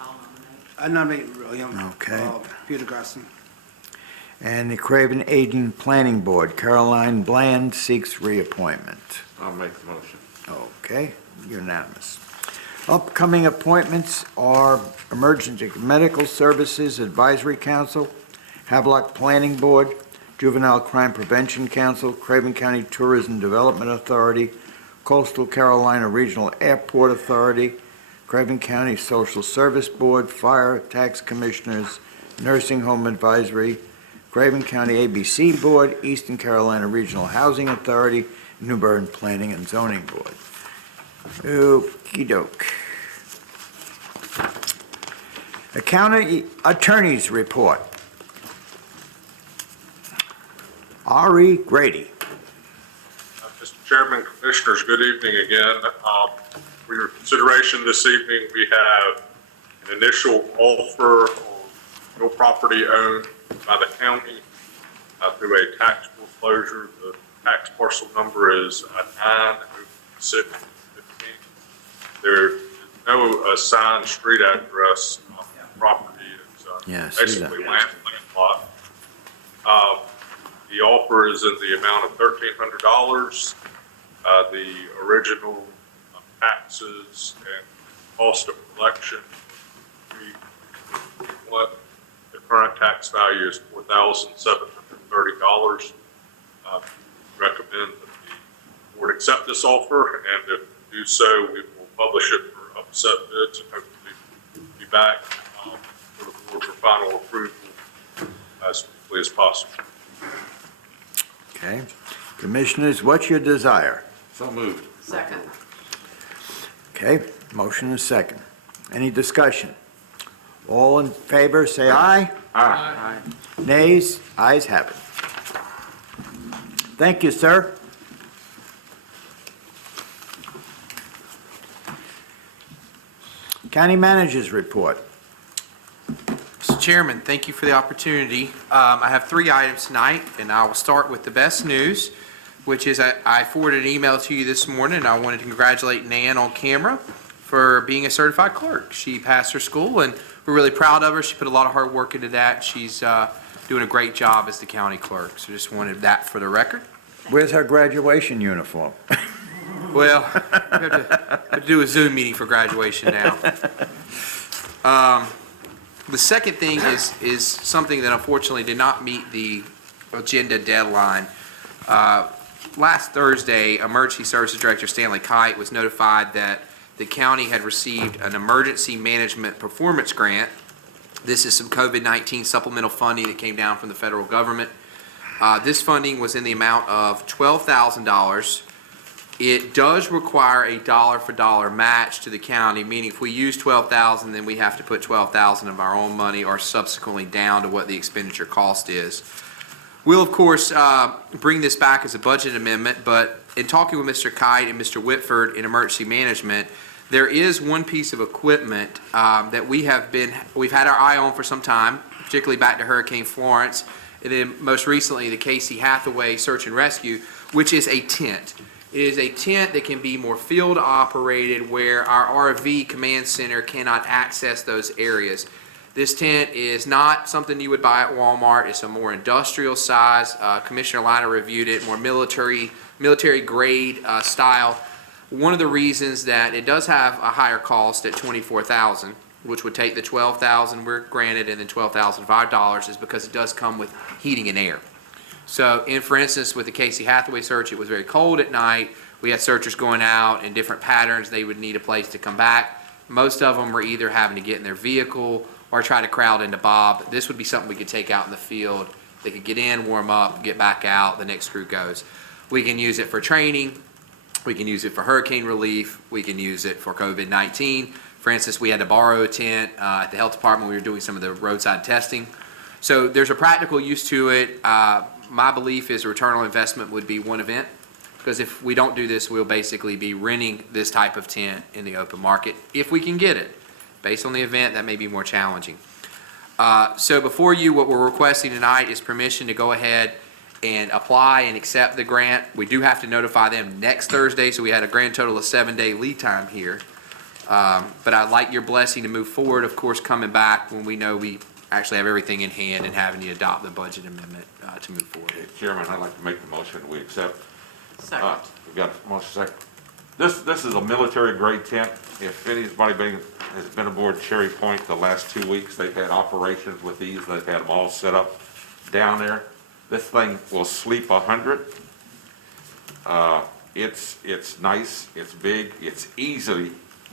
I'll nominate. I nominate William. Okay. Peter Garson. And the Craven Aging Planning Board, Caroline Bland seeks reappointment. I'll make the motion. Okay, unanimous. Upcoming appointments are Emergency Medical Services Advisory Council, Havelock Planning Board, Juvenile Crime Prevention Council, Craven County Tourism Development Authority, Coastal Carolina Regional Airport Authority, Craven County Social Service Board, Fire Tax Commissioners, Nursing Home Advisory, Craven County ABC Board, Eastern Carolina Regional Housing Authority, New Bern Planning and Zoning Board. Okey-doke. The County Attorney's Report. Ari Grady. Mr. Chairman, Commissioners, good evening again. For your consideration this evening, we have an initial offer on real property owned by the county through a tax foreclosure. The tax parcel number is 90615. There is no assigned street address on the property. It's basically landlocked. The offer is in the amount of $1,300. The original taxes and cost of collection, what the current tax value is $4,730. Recommend that the board accept this offer, and if you do so, we will publish it for upset bids and hopefully be back for the board for final approval as quickly as possible. Okay. Commissioners, what's your desire? So moved. Second. Okay, motion is second. Any discussion? All in favor, say aye. Aye. Nays? Ayes have it. Thank you, sir. County Manager's Report. Mr. Chairman, thank you for the opportunity. I have 3 items tonight, and I will start with the best news, which is I forwarded an email to you this morning, and I wanted to congratulate Nan on camera for being a certified clerk. She passed her school, and we're really proud of her. She put a lot of hard work into that. She's doing a great job as the county clerk, so just wanted that for the record. Where's her graduation uniform? Well, we have to do a Zoom meeting for graduation now. The second thing is something that unfortunately did not meet the agenda deadline. Last Thursday, Emergency Services Director Stanley Kite was notified that the county had received an emergency management performance grant. This is some COVID-19 supplemental funding that came down from the federal government. This funding was in the amount of $12,000. It does require a dollar-for-dollar match to the county, meaning if we use $12,000, then we have to put $12,000 of our own money or subsequently down to what the expenditure cost is. We'll, of course, bring this back as a budget amendment, but in talking with Mr. Kite and Mr. Whitford in emergency management, there is one piece of equipment that we've had our eye on for some time, particularly back to Hurricane Florence, and then most recently the Casey Hathaway Search and Rescue, which is a tent. It is a tent that can be more field operated where our RV command center cannot access those areas. This tent is not something you would buy at Walmart. It's a more industrial size. Commissioner Liner reviewed it, more military grade style. One of the reasons that it does have a higher cost at $24,000, which would take the $12,000 we're granted and then $12,005 is because it does come with heating and air. So, for instance, with the Casey Hathaway search, it was very cold at night. We had searchers going out in different patterns. They would need a place to come back. Most of them were either having to get in their vehicle or try to crowd into Bob. This would be something we could take out in the field. They could get in, warm up, get back out, the next crew goes. We can use it for training. We can use it for hurricane relief. We can use it for COVID-19. For instance, we had to borrow a tent at the health department. We were doing some of the roadside testing. So there's a practical use to it. My belief is a return on investment would be one event, because if we don't do this, we'll basically be renting this type of tent in the open market if we can get it. Based on the event, that may be more challenging. So before you, what we're requesting tonight is permission to go ahead and apply and accept the grant. We do have to notify them next Thursday, so we had a grand total of 7-day lead time here. But I'd like your blessing to move forward, of course, coming back when we know we actually have everything in hand and having you adopt the budget amendment to move forward. Chairman, I'd like to make the motion that we accept. Second. We've got a motion second. This is a military grade tent. If anybody has been aboard Cherry Point the last 2 weeks, they've had operations with these. They've had them all set up down there. This thing will sleep 100. It's nice, it's big, it's easy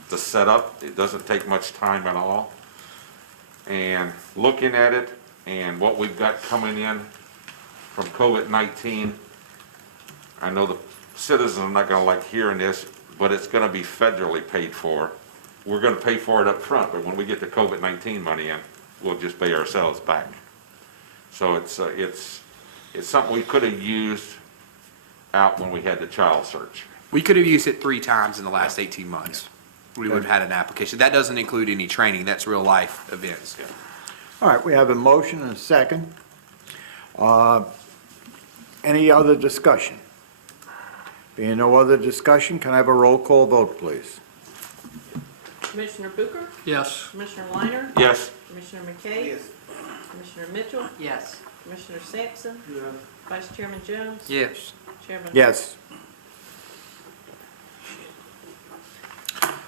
to set up. It doesn't take much time at all. And looking at it and what we've got coming in from COVID-19, I know the citizens are not gonna like hearing this, but it's gonna be federally paid for. We're gonna pay for it up front, but when we get the COVID-19 money in, we'll just pay ourselves back. So it's something we could have used out when we had the child search. We could have used it 3 times in the last 18 months. We would have had an application. That doesn't include any training. That's real life events. All right, we have a motion and a second. Any other discussion? Being no other discussion, can I have a roll call vote, please? Commissioner Booker? Yes. Commissioner Liner? Yes. Commissioner McKay? Yes. Commissioner Mitchell? Yes. Commissioner Sampson? Vice Chairman Jones? Yes. Chairman? Yes.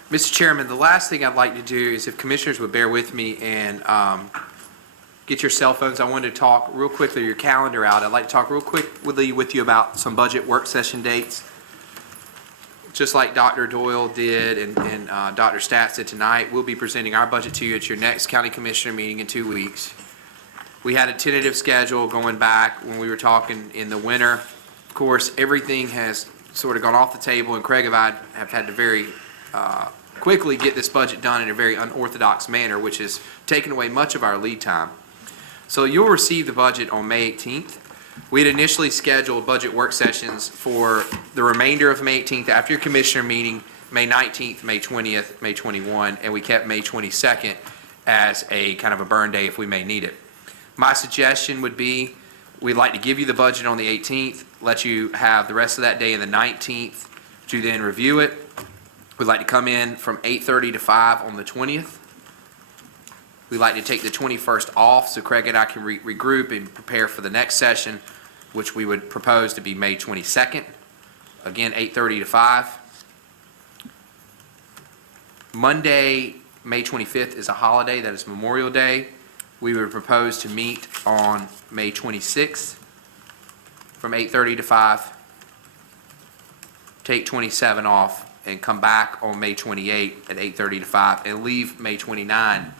Mr. Chairman, the last thing I'd like to do is if commissioners would bear with me and get your cell phones. I wanted to talk real quickly, your calendar out. I'd like to talk real quickly with you about some budget work session dates. Just like Dr. Doyle did and Dr. Stats did tonight, we'll be presenting our budget to you at your next county commissioner meeting in 2 weeks. We had a tentative schedule going back when we were talking in the winter. Of course, everything has sort of gone off the table, and Craig and I have had to very quickly get this budget done in a very unorthodox manner, which has taken away much of our lead time. So you'll receive the budget on May 18th. We had initially scheduled budget work sessions for the remainder of May 18th after your commissioner meeting, May 19th, May 20th, May 21, and we kept May 22nd as a kind of a burn day if we may need it. My suggestion would be we'd like to give you the budget on the 18th, let you have the rest of that day and the 19th to then review it. We'd like to come in from 8:30 to 5 on the 20th. We'd like to take the 21st off so Craig and I can regroup and prepare for the next session, which we would propose to be May 22nd. Again, 8:30 to 5. Monday, May 25th is a holiday. That is Memorial Day. We would propose to meet on May 26th from 8:30 to 5. Take 27 off and come back on May 28 at 8:30 to 5 and leave May 29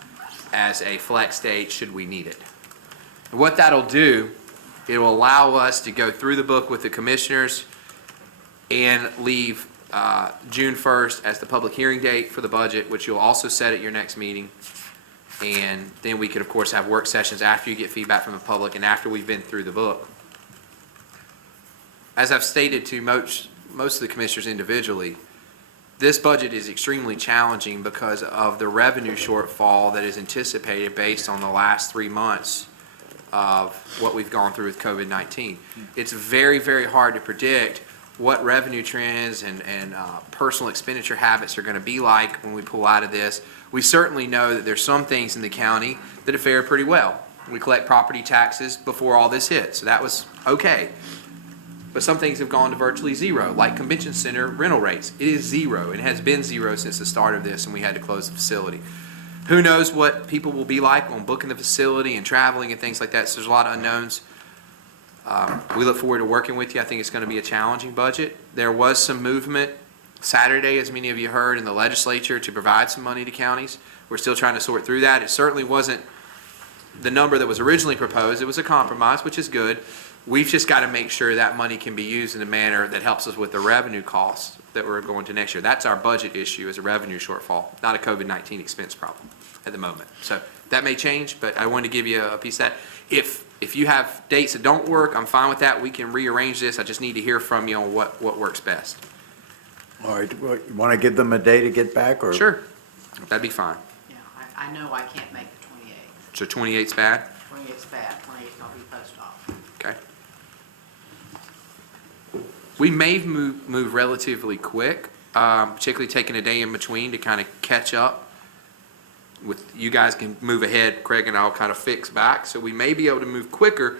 as a flex date should we need it. And what that'll do, it will allow us to go through the book with the commissioners and leave June 1st as the public hearing date for the budget, which you'll also set at your next meeting. And then we could, of course, have work sessions after you get feedback from the public and after we've been through the book. As I've stated to most of the commissioners individually, this budget is extremely challenging because of the revenue shortfall that is anticipated based on the last 3 months of what we've gone through with COVID-19. It's very, very hard to predict what revenue trends and personal expenditure habits are going to be like when we pull out of this. We certainly know that there's some things in the county that have fared pretty well. We collect property taxes before all this hit, so that was okay. But some things have gone to virtually zero, like convention center rental rates. It is zero, and it has been zero since the start of this, and we had to close the facility. Who knows what people will be like on booking the facility and traveling and things like that, so there's a lot of unknowns. We look forward to working with you. I think it's going to be a challenging budget. There was some movement Saturday, as many of you heard, in the legislature to provide some money to counties. We're still trying to sort through that. It certainly wasn't the number that was originally proposed. It was a compromise, which is good. We've just got to make sure that money can be used in a manner that helps us with the revenue costs that we're going to next year. That's our budget issue, is a revenue shortfall, not a COVID-19 expense problem at the moment. So that may change, but I wanted to give you a piece of that. If you have dates that don't work, I'm fine with that. We can rearrange this. I just need to hear from you on what works best. All right, well, you want to give them a day to get back, or? Sure, that'd be fine. Yeah, I know I can't make the 28th. So 28's bad? 28th's bad, 28th's gonna be post-op. Okay. We may move relatively quick, particularly taking a day in between to kind of catch up. With, you guys can move ahead, Craig and I'll kind of fix back. So we may be able to move quicker,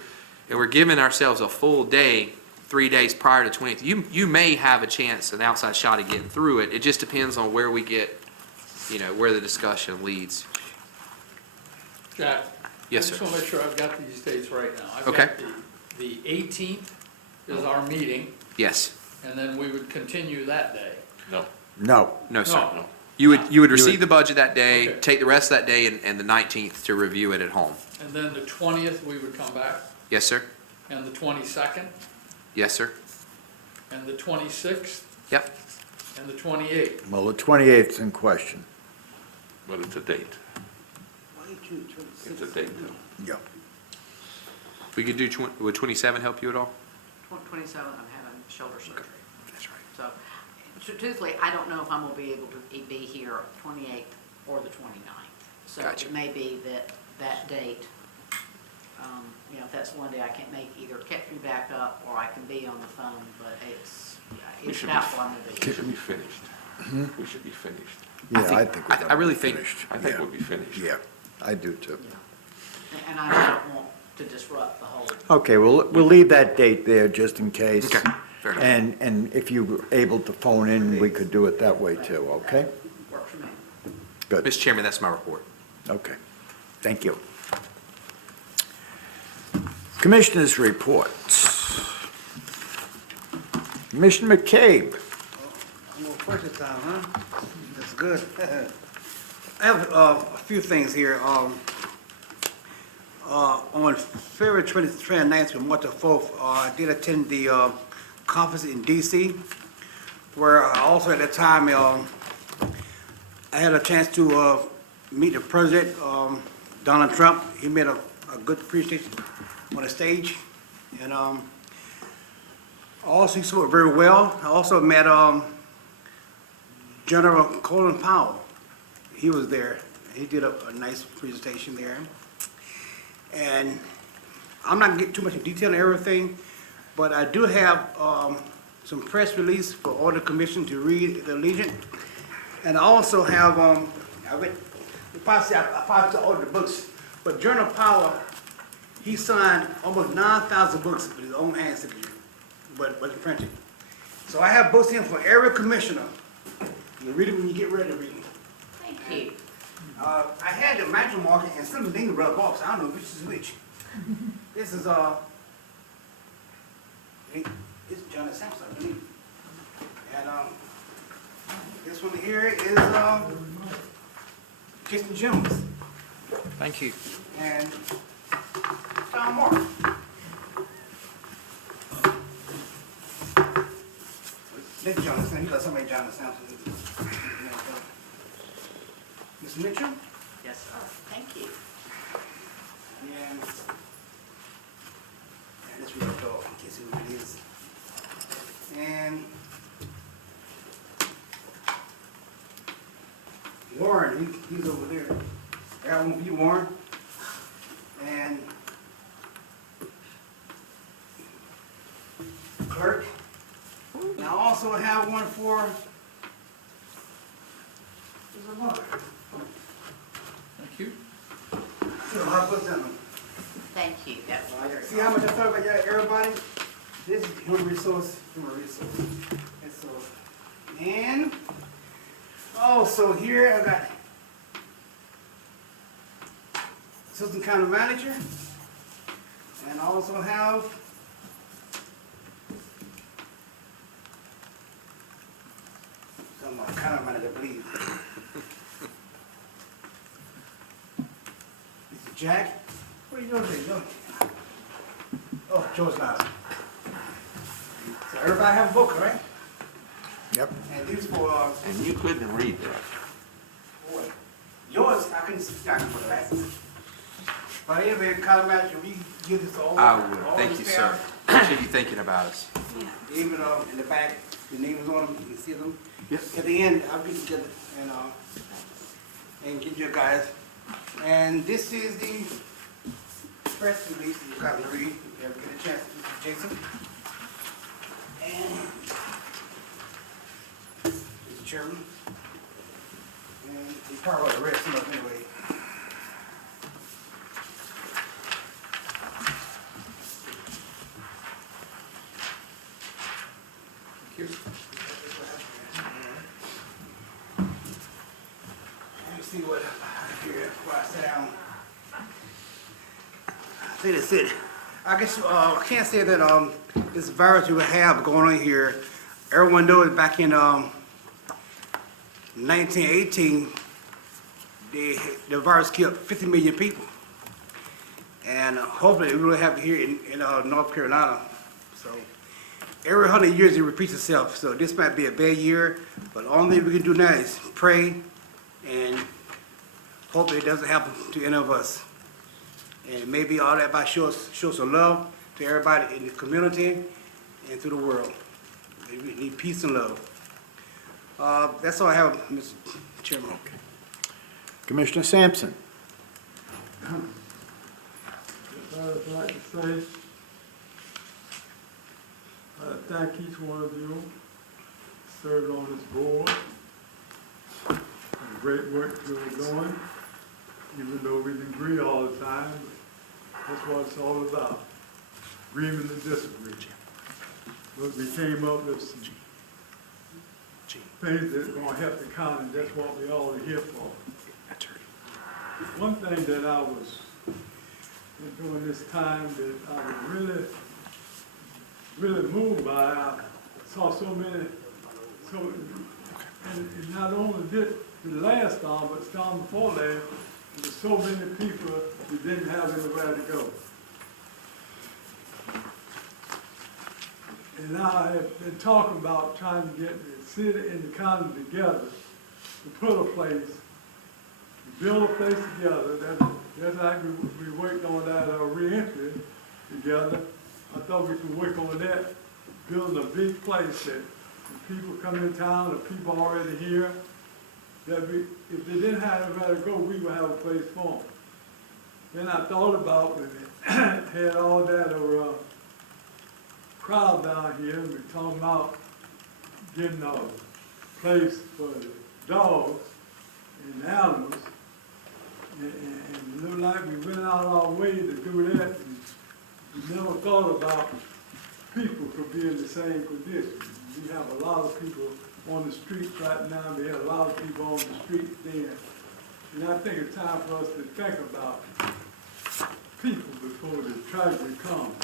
and we're giving ourselves a full day, 3 days prior to 20th. You may have a chance, an outside shot at getting through it. It just depends on where we get, where the discussion leads. Jack? Yes, I just sir. want to make sure I've got these dates right now. I've Okay. got the 18th is our meeting, Yes. and then we would continue that day. No. No. No, sir. No. You would receive the budget that day, Okay. take the rest of that day and the 19th to review it at home. And then the 20th, we would come back, Yes, sir? and the 22nd, Yes, sir? and the 26th, Yep. and the 28th. Well, the 28th's in question. But it's a date. It's a date, though. Yeah. We could do, would 27 help you at all? 27th, I'm having shoulder surgery. That's right. So truthfully, I don't know if I'm gonna be able to be here 28th or the 29th. So Gotcha. it may be that date, if that's one day I can't make, either catch me back up or I can be on the phone, but it's should be doubtful I'm gonna be. We should be finished. We should be finished. Yeah, I think we're I really gonna be think- finished. I think Yeah. we'll be finished. Yeah, I do too. And I don't want to disrupt the whole. Okay, well, we'll leave that date there just in case. Okay, fair enough. And if you were able to phone in, we could do it that way too, okay? Works for me. Good, Mr. Chairman, that's my report. okay. Thank you. Commissioners' reports. Commissioner McCabe. I'm going first this time, huh? That's good. I have a few things here. On February 29th through March 4th, I did attend the conference in DC, where also at that time, I had a chance to meet the president, Donald Trump. He made a good presentation on the stage, and also he spoke very well. I also met General Colin Powell. He was there. He did a nice presentation there. And I'm not gonna get too much in detail on everything, but I do have some press release for all the commission to read the Legion. And I also have, I probably ordered the books, but General Powell, he signed almost 9,000 books with his own hand signature, but printed. So I have books here for every commissioner. You read them when you get ready to read them. Thank you. I had the magic marker and some of the things rubbed off, so I don't know which is which. This is, it's Johnny Sampson, I believe. And, this one here is, Kirsten Jones Thank you. and Tom Moore. This is Johnny Sampson, you got somebody Johnny Sampson. Ms. Mitchell? Yes, sir. Thank you. And this real dog, in case who it is. And Warren, he's over there. I got one for you, Warren. And clerk. And I also have one for, there's a mother. Thank you. See a lot of books in them. Thank you. That was very See how much I thought about y'all, everybody? This is human resource. And so, and also here I got assistant county manager, and I also have some county manager, I believe. Mr. Jack, what are you doing today? Oh, George Lyle. So everybody have a book, right? Yep. And these for, And you couldn't read that. boy, yours, I couldn't see down for the last one. But anyway, county manager, we give this to all. I would. all Thank the you, staff. sir. Appreciate you thinking about us. Even in the back, the names on them, you can see them. Yes. At the end, I'll get together and give you guys And this is the press release that you got to read, if you ever get a chance, Mr. Jason. And Mr. Chairman. And you probably ought to read some of it anyway. Let me see what I have here before I sit down. I think that's it. I guess I can't say that this virus we have going on here. Everyone knows back in 1918, the virus killed 50 million people, and hopefully we will have it here in North Carolina. So every 100 years it repeats itself. So this might be a bad year, but the only thing we can do now is pray and hope it doesn't happen to any of us. And maybe all that by show some love to everybody in the community and to the world. We need peace and love. That's all I have, Mr. Chairman. Commissioner Sampson. I'd like to say, thank each one of you served on this board. And the great work you were doing, even though we didn't agree all the time. That's what it's all about, agreement and disagreement. But we came up with some things that's gonna help the county, that's what we all are here for. One thing that I was, during this time, that I was really moved by, I saw so many, and not only did the last storm, but storm before last, there were so many people that didn't have anywhere to go. And I have been talking about trying to get the city and the county together to put a place, to build a place together. That's like we worked on that reentry together. I thought we could work on that, building a big place that the people come in town, the people already here, that if they didn't have anywhere to go, we would have a place for them. Then I thought about when they had all that crowd down here, and we're talking about getting a place for the dogs and the animals, and it looked like we went out our way to do that, and we never thought about people could be in the same condition. We have a lot of people on the streets right now, we had a lot of people on the streets then, and I think it's time for us to think about people before the tragedy comes.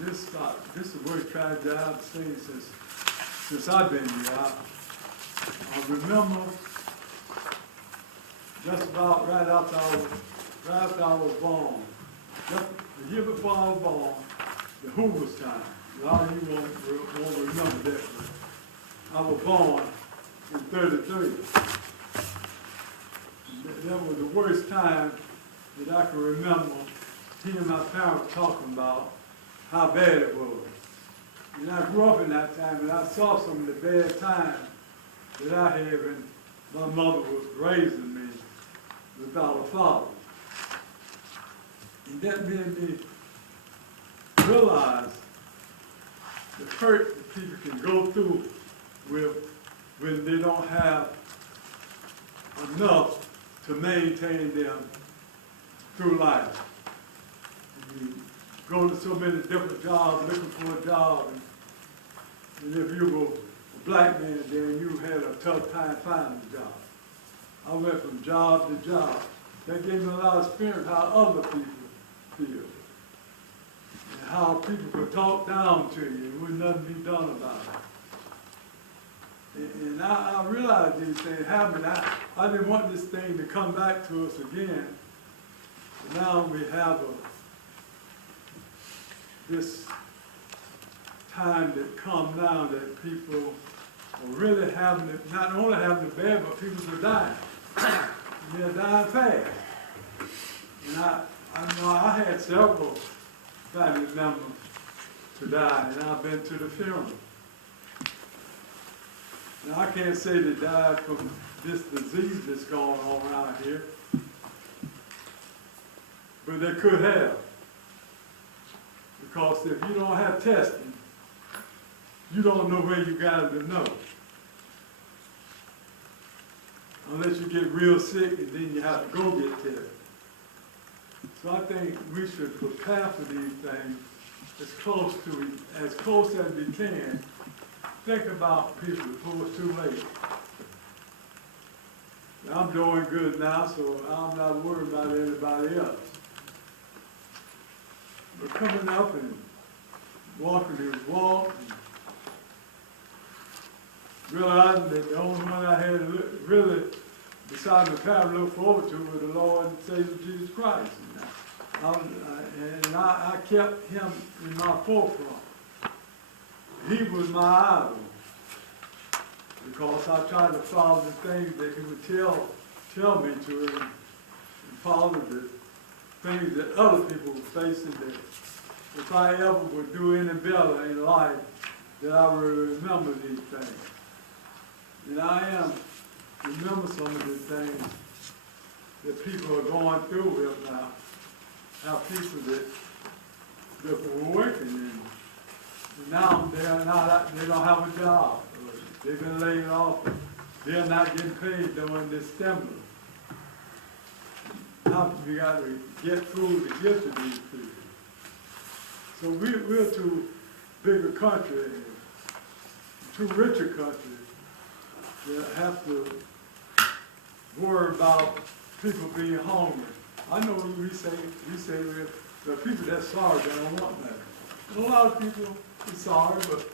This is the worst tragedy I've seen since I've been here. I remember just about right after I was born, just the year before I was born, the Hoover's time. A lot of you won't remember that, but I was born in 33. That was the worst time that I can remember hearing my parents talking about how bad it was. And I grew up in that time, and I saw some of the bad times that I had when my mother was raising me without a father. And that made me realize the hurt that people can go through when they don't have enough to maintain them through life. You go to so many different jobs, looking for a job, and if you were a black man, then you had a tough time finding a job. I went from job to job. That gave me a lot of experience how other people feel, and how people could talk down to you, and would nothing be done about it. And I realized these things happen. I didn't want this thing to come back to us again. Now we have this time that come now that people are really having it, not only having it bad, but people are dying. And they're dying fast. And I know I had several family members to die, and I've been to the funeral. Now I can't say they died from this disease that's going on around here, but they could have. Because if you don't have testing, you don't know where you got it to know. Unless you get real sick and then you have to go get tested. So I think we should prepare for these things as close as we can. Think about people before it's too late. Now, I'm doing good now, so I'm not worried about anybody else. But coming up and walking this walk, and realizing that the only one I had really decided to kind of look forward to was the Lord and Savior Jesus Christ. And I kept him in my forefront. He was my idol. Because I tried to follow the things that he would tell me to, and follow the things that other people were facing, that if I ever would do any better in life, that I would remember these things. And I remember some of the things that people are going through with now. How people that were working and now they don't have a job. They've been laid off. They're not getting paid during this stimulus. Now we got to get food to give to these people. So we're too big a country, too rich a country, that have to worry about people being hungry. I know we say the people that's sorry, they don't want nothing. A lot of people are sorry, but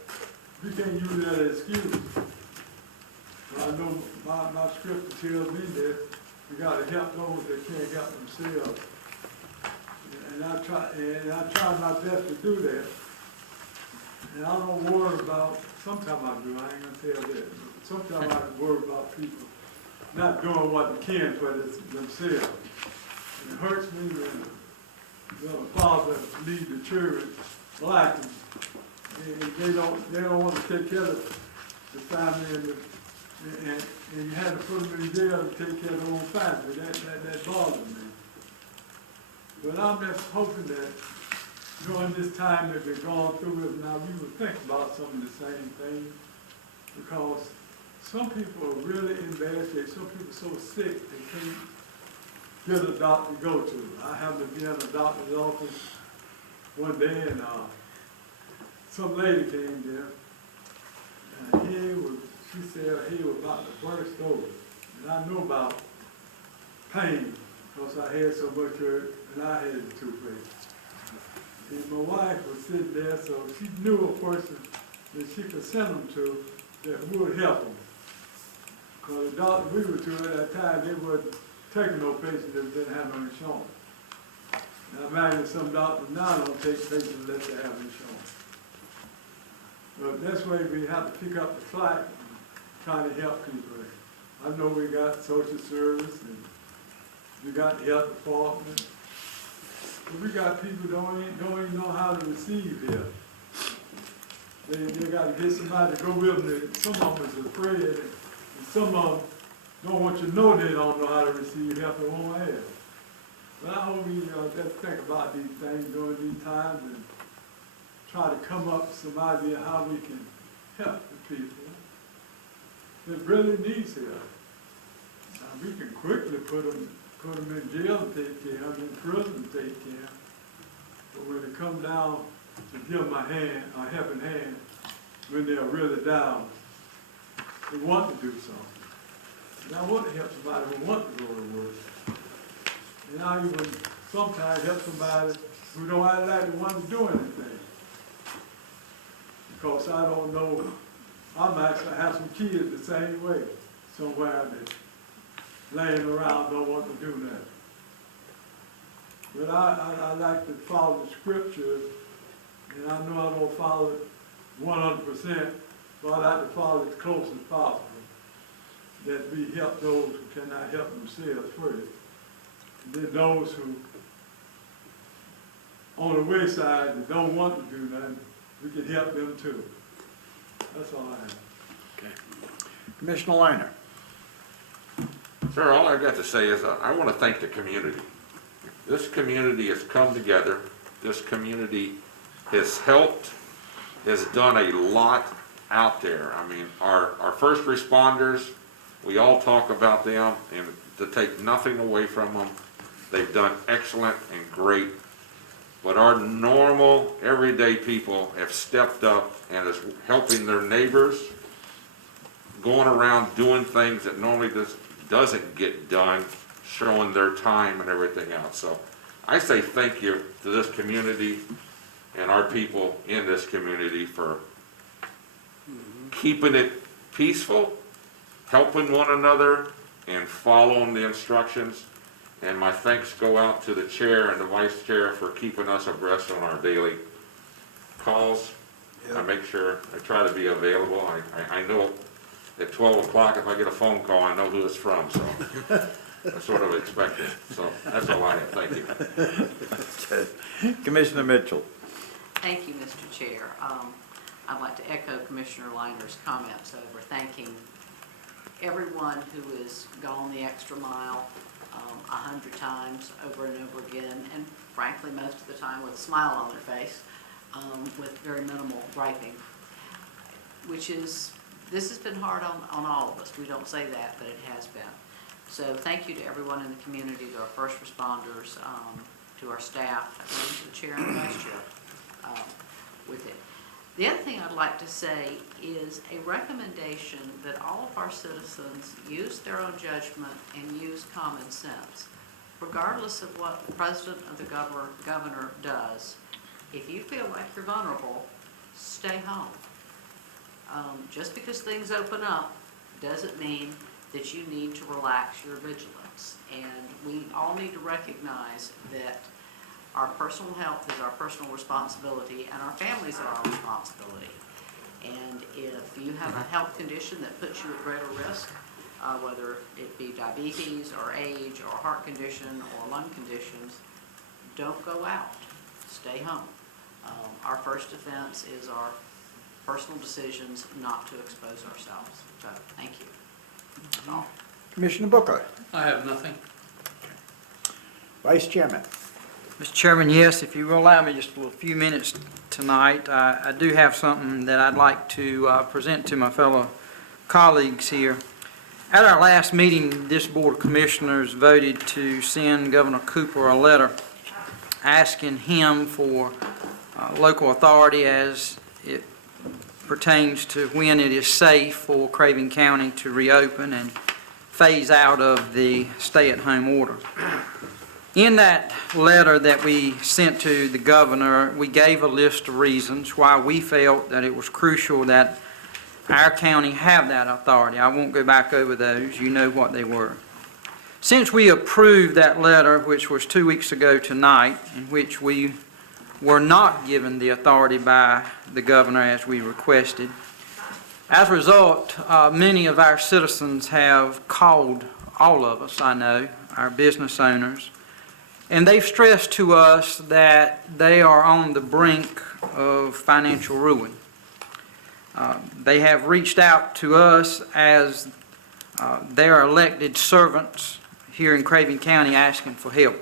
we can't use that as an excuse. I know my scripture tells me that we got to help those that can't help themselves. And I try my best to do that. And I don't worry about, sometimes I do, I ain't gonna tell that. Sometimes I worry about people not doing what they can for themselves. And it hurts me when a father leaves the children lacking. And they don't want to take care of the family, and you had to put them in jail to take care of their own family. That bothers me. But I'm just hoping that during this time that we're going through it now, we will think about some of the same things, because some people are really in bad shape. Some people are so sick they can't get a doctor to go to. I happened to be in a doctor's office one day, and some lady came there, and she said he was about to burst over. And I know about pain, because I had so much hurt, and I had the toothache. And my wife was sitting there, so she knew a person that she could send them to that would help them. Because the doctor we were to at that time, they wasn't taking no patients that didn't have no insurance. Now imagine some doctors now don't take patients unless they have insurance. But that's why we have to pick up the slack and try to help people. I know we got social service and we got the health department, but we got people don't even know how to receive help. They got to get somebody to go with them. Some of them is afraid, and some of them don't want you to know they don't know how to receive help they won't have. But I hope we just think about these things during these times and try to come up with some idea how we can help the people that really needs help. Now, we can quickly put them in jail and take care of them, in prison and take care of them. But when it come down to give them a helping hand, when they're really down, they want to do something. And I want to help somebody who wants to go to work. And I even sometimes help somebody who don't act like they want to do anything. Because I don't know, I might have some kids the same way, somewhere that laying around don't want to do nothing. But I like to follow the scriptures, and I know I don't follow it 100%, but I like to follow it as close as possible. That we help those who cannot help themselves first. And then those who, on the wayside, that don't want to do nothing, we can help them too. That's all I have. Okay. Commissioner Liner. Sir, all I've got to say is I want to thank the community. This community has come together, this community has helped, has done a lot out there. I mean, our first responders, we all talk about them, and to take nothing away from them, they've done excellent and great. But our normal, everyday people have stepped up and is helping their neighbors, going around doing things that normally doesn't get done, showing their time and everything else. So I say thank you to this community and our people in this community for keeping it peaceful, helping one another, and following the instructions. And my thanks go out to the chair and the vice chair for keeping us abreast on our daily calls. I make sure, I try to be available. I know at 12 o'clock, if I get a phone call, I know who it's from, so I sort of expect it. So that's all I have. Thank you. Commissioner Mitchell. Thank you, Mr. Chair. I'd like to echo Commissioner Liner's comments over thanking everyone who has gone the extra mile 100 times over and over again, and frankly, most of the time with a smile on their face, with very minimal griping, which is, this has been hard on all of us. We don't say that, but it has been. So thank you to everyone in the community, to our first responders, to our staff, and to the chair and the vice chair with it. The other thing I'd like to say is a recommendation that all of our citizens use their own judgment and use common sense. Regardless of what the president or the governor does, if you feel like you're vulnerable, stay home. Just because things open up doesn't mean that you need to relax your vigilance. And we all need to recognize that our personal health is our personal responsibility, and our families are our responsibility. And if you have a health condition that puts you at greater risk, whether it be diabetes or age or a heart condition or lung conditions, don't go out. Stay home. Our first defense is our personal decisions not to expose ourselves. So, thank you. That's all. Commissioner Booker. I have nothing. Vice Chairman. Mr. Chairman, yes, if you will allow me just a few minutes tonight, I do have something that I'd like to present to my fellow colleagues here. At our last meeting, this Board of Commissioners voted to send Governor Cooper a letter asking him for local authority as it pertains to when it is safe for Craven County to reopen and phase out of the stay-at-home order. In that letter that we sent to the governor, we gave a list of reasons why we felt that it was crucial that our county have that authority. I won't go back over those. You know what they were. Since we approved that letter, which was 2 weeks ago tonight, in which we were not given the authority by the governor as we requested, as a result, many of our citizens have called, all of us, I know, our business owners, and they've stressed to us that they are on the brink of financial ruin. They have reached out to us as their elected servants here in Craven County asking for help.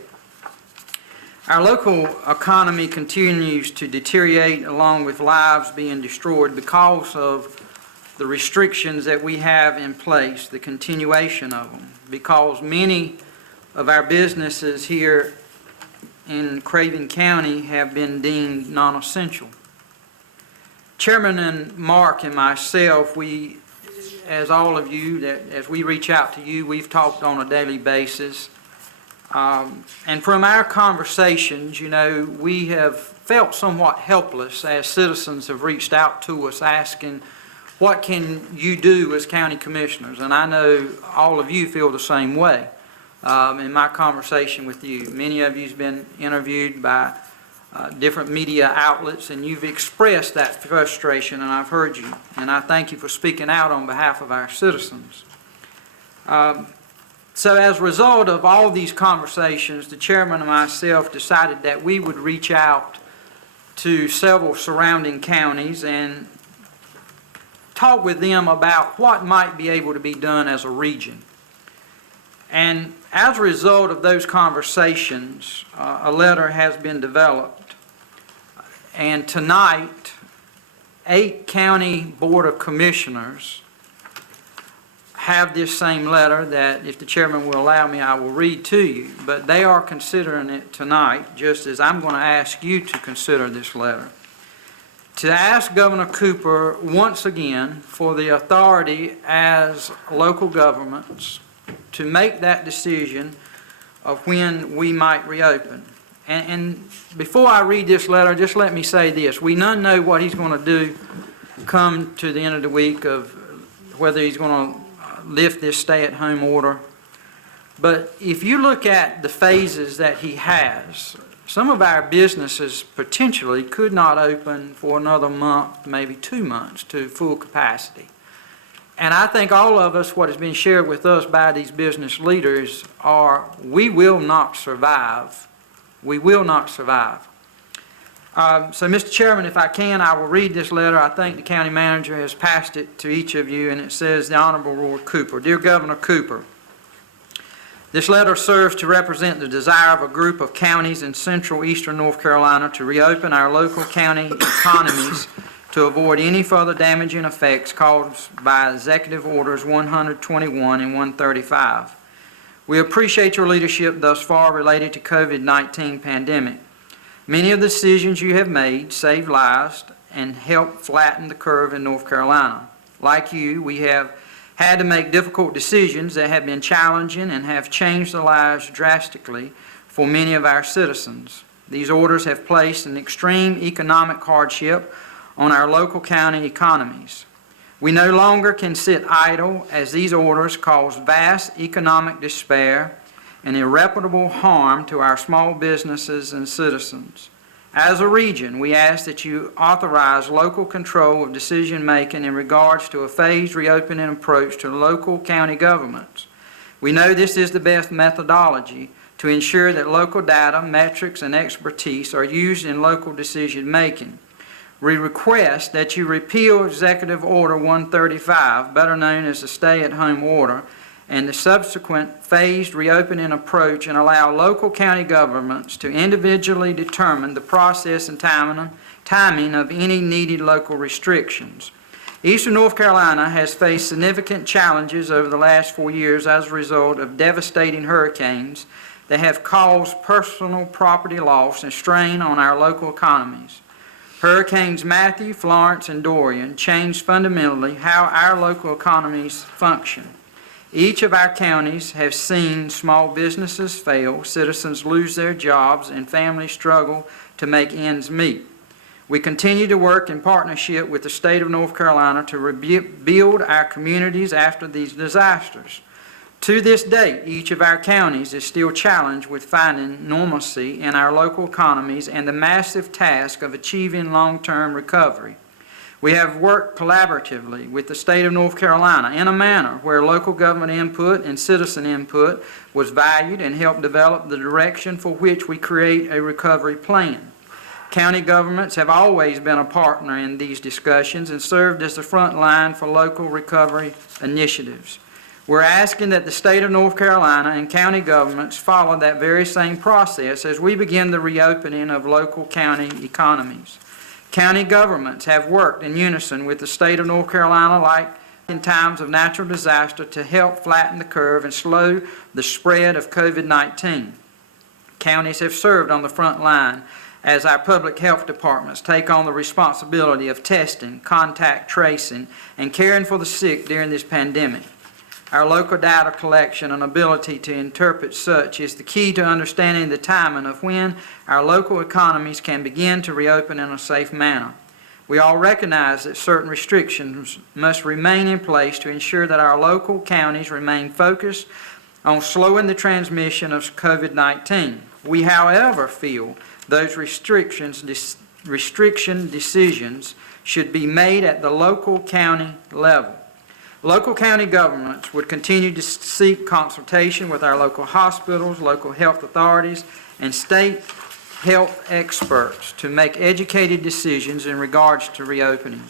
Our local economy continues to deteriorate along with lives being destroyed because of the restrictions that we have in place, the continuation of them, because many of our businesses here in Craven County have been deemed non-essential. Chairman and Mark and myself, we, as all of you, that as we reach out to you, we've talked on a daily basis. And from our conversations, you know, we have felt somewhat helpless as citizens have reached out to us asking, what can you do as county commissioners? And I know all of you feel the same way in my conversation with you. Many of you have been interviewed by different media outlets, and you've expressed that frustration, and I've heard you. And I thank you for speaking out on behalf of our citizens. So as a result of all these conversations, the chairman and myself decided that we would reach out to several surrounding counties and talk with them about what might be able to be done as a region. And as a result of those conversations, a letter has been developed. And tonight, 8 county board of commissioners have this same letter that, if the chairman will allow me, I will read to you. But they are considering it tonight, just as I'm going to ask you to consider this letter. To ask Governor Cooper once again for the authority as local governments to make that decision of when we might reopen. And before I read this letter, just let me say this. We none know what he's going to do come to the end of the week, of whether he's going to lift this stay-at-home order. But if you look at the phases that he has, some of our businesses potentially could not open for another month, maybe 2 months, to full capacity. And I think all of us, what has been shared with us by these business leaders, are we will not survive. We will not survive. So, Mr. Chairman, if I can, I will read this letter. I think the county manager has passed it to each of you, and it says, the Honorable Roy Cooper. Dear Governor Cooper, this letter serves to represent the desire of a group of counties in central eastern North Carolina to reopen our local county economies to avoid any further damaging effects caused by Executive Orders 121 and 135. We appreciate your leadership thus far related to COVID-19 pandemic. Many of the decisions you have made saved lives and helped flatten the curve in North Carolina. Like you, we have had to make difficult decisions that have been challenging and have changed the lives drastically for many of our citizens. These orders have placed an extreme economic hardship on our local county economies. We no longer can sit idle, as these orders cause vast economic despair and irreparable harm to our small businesses and citizens. As a region, we ask that you authorize local control of decision-making in regards to a phased reopening approach to local county governments. We know this is the best methodology to ensure that local data, metrics, and expertise are used in local decision-making. We request that you repeal Executive Order 135, better known as the stay-at-home order, and the subsequent phased reopening approach, and allow local county governments to individually determine the process and timing of any needed local restrictions. Eastern North Carolina has faced significant challenges over the last 4 years as a result of devastating hurricanes that have caused personal property loss and strain on our local economies. Hurricanes Matthew, Florence, and Dorian changed fundamentally how our local economies function. Each of our counties have seen small businesses fail, citizens lose their jobs, and families struggle to make ends meet. We continue to work in partnership with the state of North Carolina to rebuild our communities after these disasters. To this date, each of our counties is still challenged with finding normalcy in our local economies and the massive task of achieving long-term recovery. We have worked collaboratively with the state of North Carolina in a manner where local government input and citizen input was valued and helped develop the direction for which we create a recovery plan. County governments have always been a partner in these discussions and served as the front line for local recovery initiatives. We're asking that the state of North Carolina and county governments follow that very same process as we begin the reopening of local county economies. County governments have worked in unison with the state of North Carolina, like in times of natural disaster, to help flatten the curve and slow the spread of COVID-19. Counties have served on the front line as our public health departments take on the responsibility of testing, contact tracing, and caring for the sick during this pandemic. Our local data collection and ability to interpret such is the key to understanding the timing of when our local economies can begin to reopen in a safe manner. We all recognize that certain restrictions must remain in place to ensure that our local counties remain focused on slowing the transmission of COVID-19. We, however, feel those restriction decisions should be made at the local county level. Local county governments would continue to seek consultation with our local hospitals, local health authorities, and state health experts to make educated decisions in regards to reopening.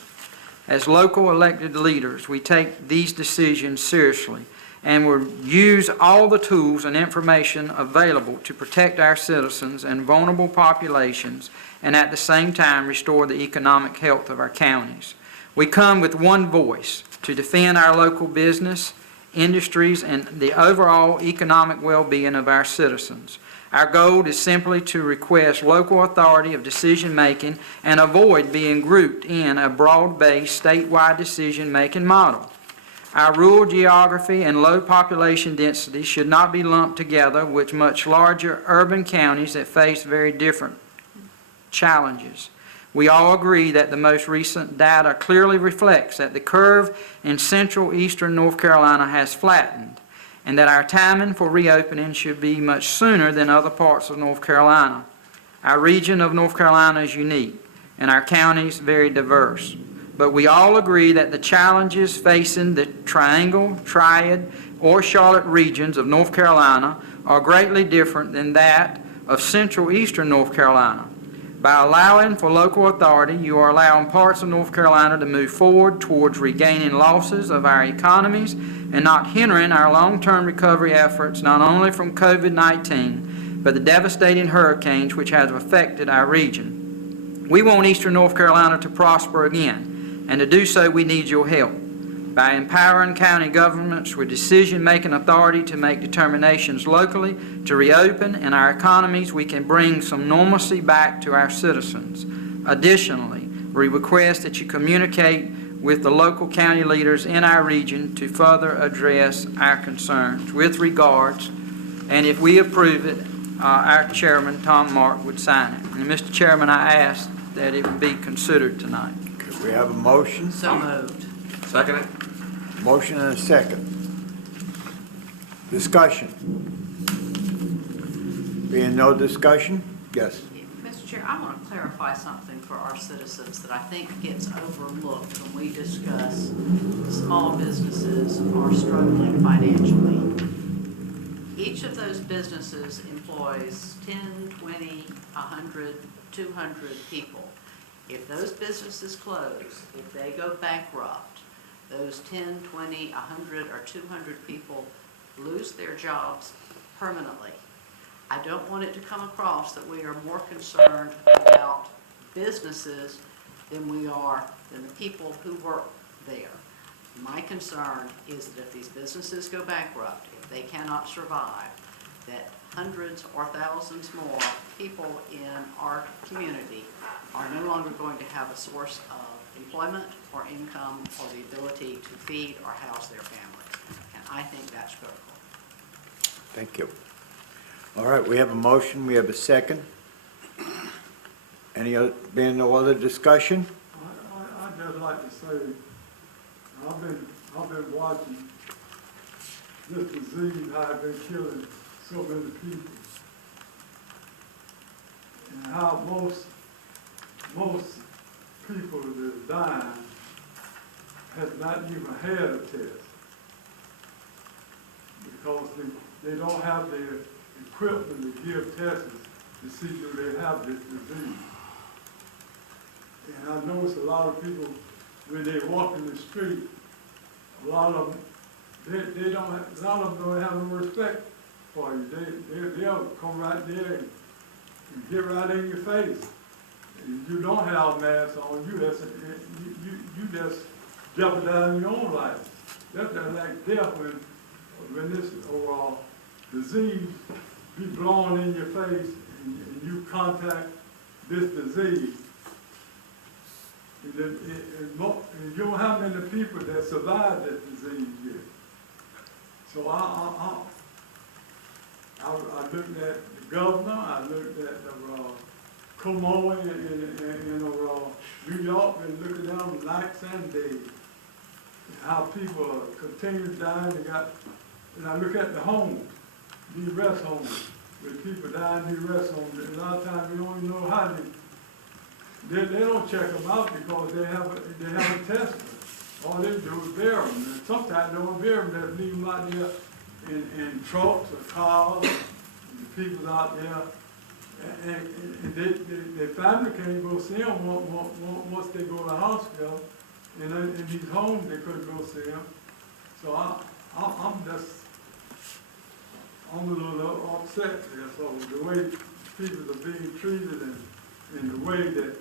As local elected leaders, we take these decisions seriously and will use all the tools and information available to protect our citizens and vulnerable populations, and at the same time restore the economic health of our counties. We come with one voice to defend our local business, industries, and the overall economic well-being of our citizens. Our goal is simply to request local authority of decision-making and avoid being grouped in a broad-based statewide decision-making model. Our rural geography and low population density should not be lumped together with much larger urban counties that face very different challenges. We all agree that the most recent data clearly reflects that the curve in central eastern North Carolina has flattened, and that our timing for reopening should be much sooner than other parts of North Carolina. Our region of North Carolina is unique, and our counties very diverse. But we all agree that the challenges facing the Triangle, Triad, or Charlotte regions of North Carolina are greatly different than that of central eastern North Carolina. By allowing for local authority, you are allowing parts of North Carolina to move forward towards regaining losses of our economies and not hindering our long-term recovery efforts, not only from COVID-19, but the devastating hurricanes which have affected our region. We want eastern North Carolina to prosper again, and to do so we need your help. By empowering county governments with decision-making authority to make determinations locally to reopen in our economies, we can bring some normalcy back to our citizens. Additionally, we request that you communicate with the local county leaders in our region to further address our concerns. With regards, and if we approve it, our chairman, Tom Mark, would sign it. And Mr. Chairman, I ask that it would be considered tonight. We have a motion. So moved. Second it? Motion and a second. Discussion. Being no discussion? Yes. Mr. Chair, I want to clarify something for our citizens that I think gets overlooked when we discuss small businesses are struggling financially. Each of those businesses employs 10, 20, 100, 200 people. If those businesses close, if they go bankrupt, those 10, 20, 100, or 200 people lose their jobs permanently. I don't want it to come across that we are more concerned about businesses than we are than the people who work there. My concern is that if these businesses go bankrupt, if they cannot survive, that hundreds or thousands more people in our community are no longer going to have a source of employment or income or the ability to feed or house their families. And I think that's critical. Thank you. All right, we have a motion, we have a second. Being no other discussion? I'd just like to say, I've been watching this disease, how it's been killing so many people. And how most people that are dying has not even had a test. Because they don't have the equipment to give tests to see do they have this disease. And I notice a lot of people, when they walk in the street, a lot of them, they don't have, a lot of them don't have no respect for you. They'll come right there and get right in your face. You don't have a mask on, you just jeopardizing your own life. That's like death when this disease be blowing in your face and you contact this disease. And you don't have many people that survive this disease yet. So I looked at the governor, I looked at the Como in New York, and looking down nights and days. How people continue dying. And I look at the homes, these rest homes, where people die in these rest homes. And a lot of times you don't even know how they don't check them out because they haven't tested them. All they do is bury them. And sometimes they don't bury them, they leave them out there in trucks or cars, and the people out there. And their family can't go see them once they go to the hospital. And in these homes, they couldn't go see them. So I'm a little upset there, so the way people are being treated and the way that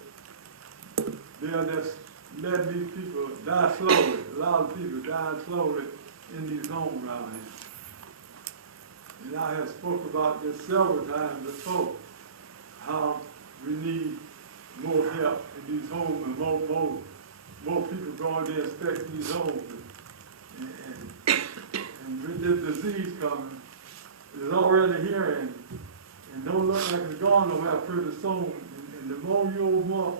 they're just letting these people die slowly. A lot of people die slowly in these homes around here. And I have spoke about this several times before, how we need more help in these homes and more people going there and inspect these homes. And with this disease coming, it's already here and don't look like it's gone nowhere pretty soon. And the more you over up,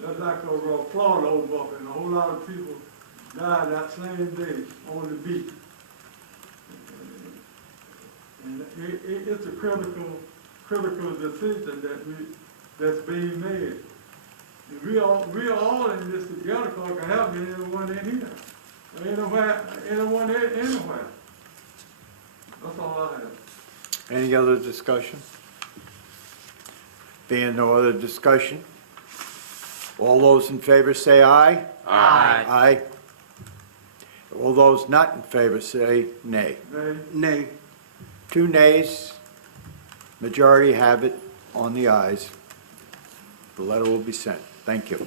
that's like a Florida over up, and a whole lot of people died that same day on the beach. And it's a critical decision that's being made. And we are all in this together, because I can help anyone in here. Anyone anywhere. That's all I have. Any other discussion? Being no other discussion, all those in favor say aye. Aye. Aye. All those not in favor say nay. Nay. 2 nays, majority have it on the ayes. The letter will be sent. Thank you.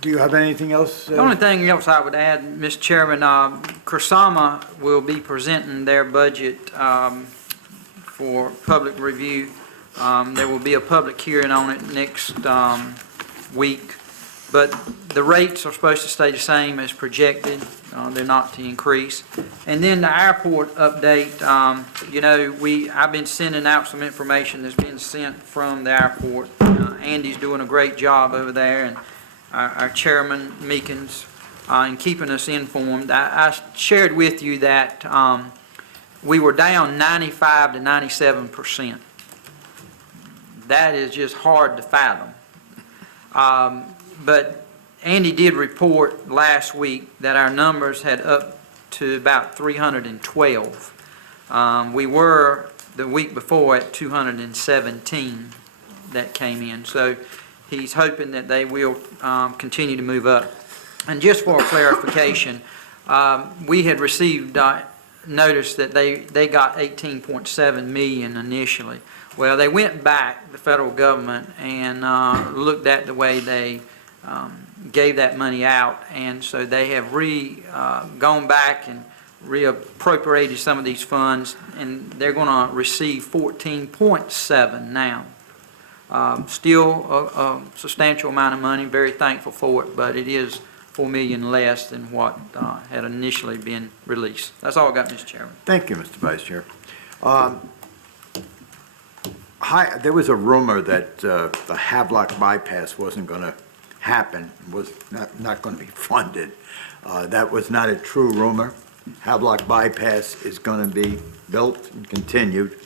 Do you have anything else? The only thing else I would add, Mr. Chairman, Kursama will be presenting their budget for public review. There will be a public hearing on it next week, but the rates are supposed to stay the same as projected. They're not to increase. And then the airport update, I've been sending out some information that's been sent from the airport. Andy's doing a great job over there, and our chairman, Meekins, in keeping us informed. I shared with you that we were down 95 to 97%. That is just hard to fathom. But Andy did report last week that our numbers had up to about 312. We were the week before at 217 that came in. So he's hoping that they will continue to move up. And just for clarification, we had received notice that they got 18.7 million initially. Well, they went back, the federal government, and looked at the way they gave that money out, and so they have gone back and reappropriated some of these funds, and they're going to receive 14.7 now. Still a substantial amount of money, very thankful for it, but it is $4 million less than what had initially been released. That's all I got, Mr. Chairman. Thank you, Mr. Vice Chair. There was a rumor that the Havelock bypass wasn't going to happen, was not going to be funded. That was not a true rumor. Havelock bypass is going to be built and continued.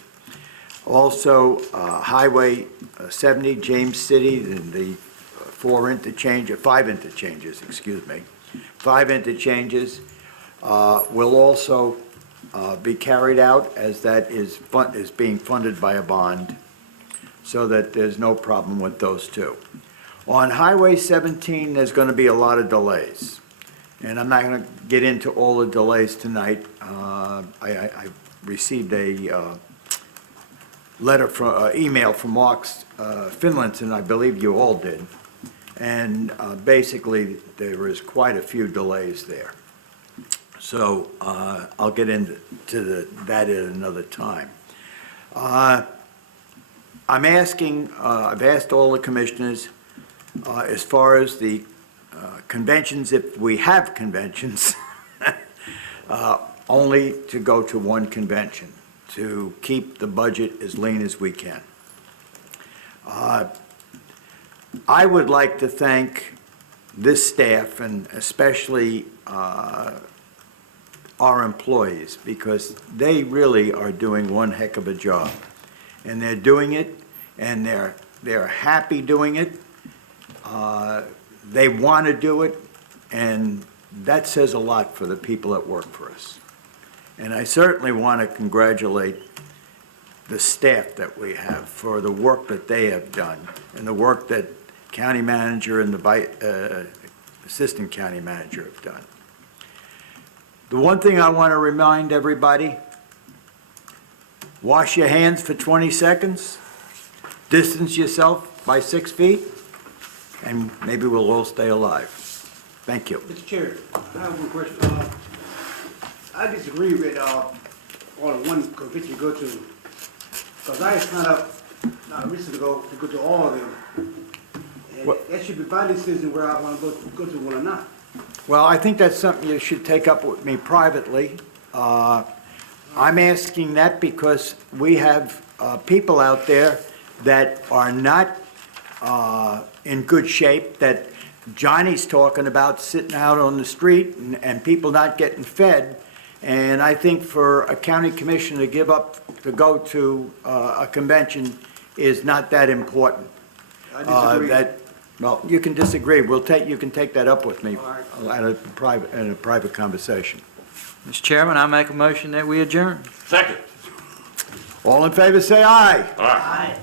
Also, Highway 70, James City, and the 5 interchanges, excuse me. 5 interchanges will also be carried out, as that is being funded by a bond, so that there's no problem with those two. On Highway 17, there's going to be a lot of delays, and I'm not going to get into all the delays tonight. I received a email from Mark Finlinson, I believe you all did, and basically there is quite a few delays there. So I'll get into that at another time. I've asked all the commissioners, as far as the conventions, if we have conventions, only to go to one convention, to keep the budget as lean as we can. I would like to thank this staff, and especially our employees, because they really are doing one heck of a job. And they're doing it, and they're happy doing it. They want to do it, and that says a lot for the people that work for us. And I certainly want to congratulate the staff that we have for the work that they have done, and the work that county manager and the assistant county manager have done. The one thing I want to remind everybody, wash your hands for 20 seconds, distance yourself by 6 feet, and maybe we'll all stay alive. Thank you. Mr. Chair, I have one question. I disagree with, on the one convention you go to, because I signed up, recently to go to all of them. And that should be my decision where I want to go to one or not. Well, I think that's something you should take up with me privately. I'm asking that because we have people out there that are not in good shape, that Johnny's talking about sitting out on the street and people not getting fed. And I think for a county commissioner to give up, to go to a convention is not that important. I disagree. Well, you can disagree. You can take that up with me All right. in a private conversation. Mr. Chairman, I make a motion that we adjourn. Second. All in favor, say aye. All right.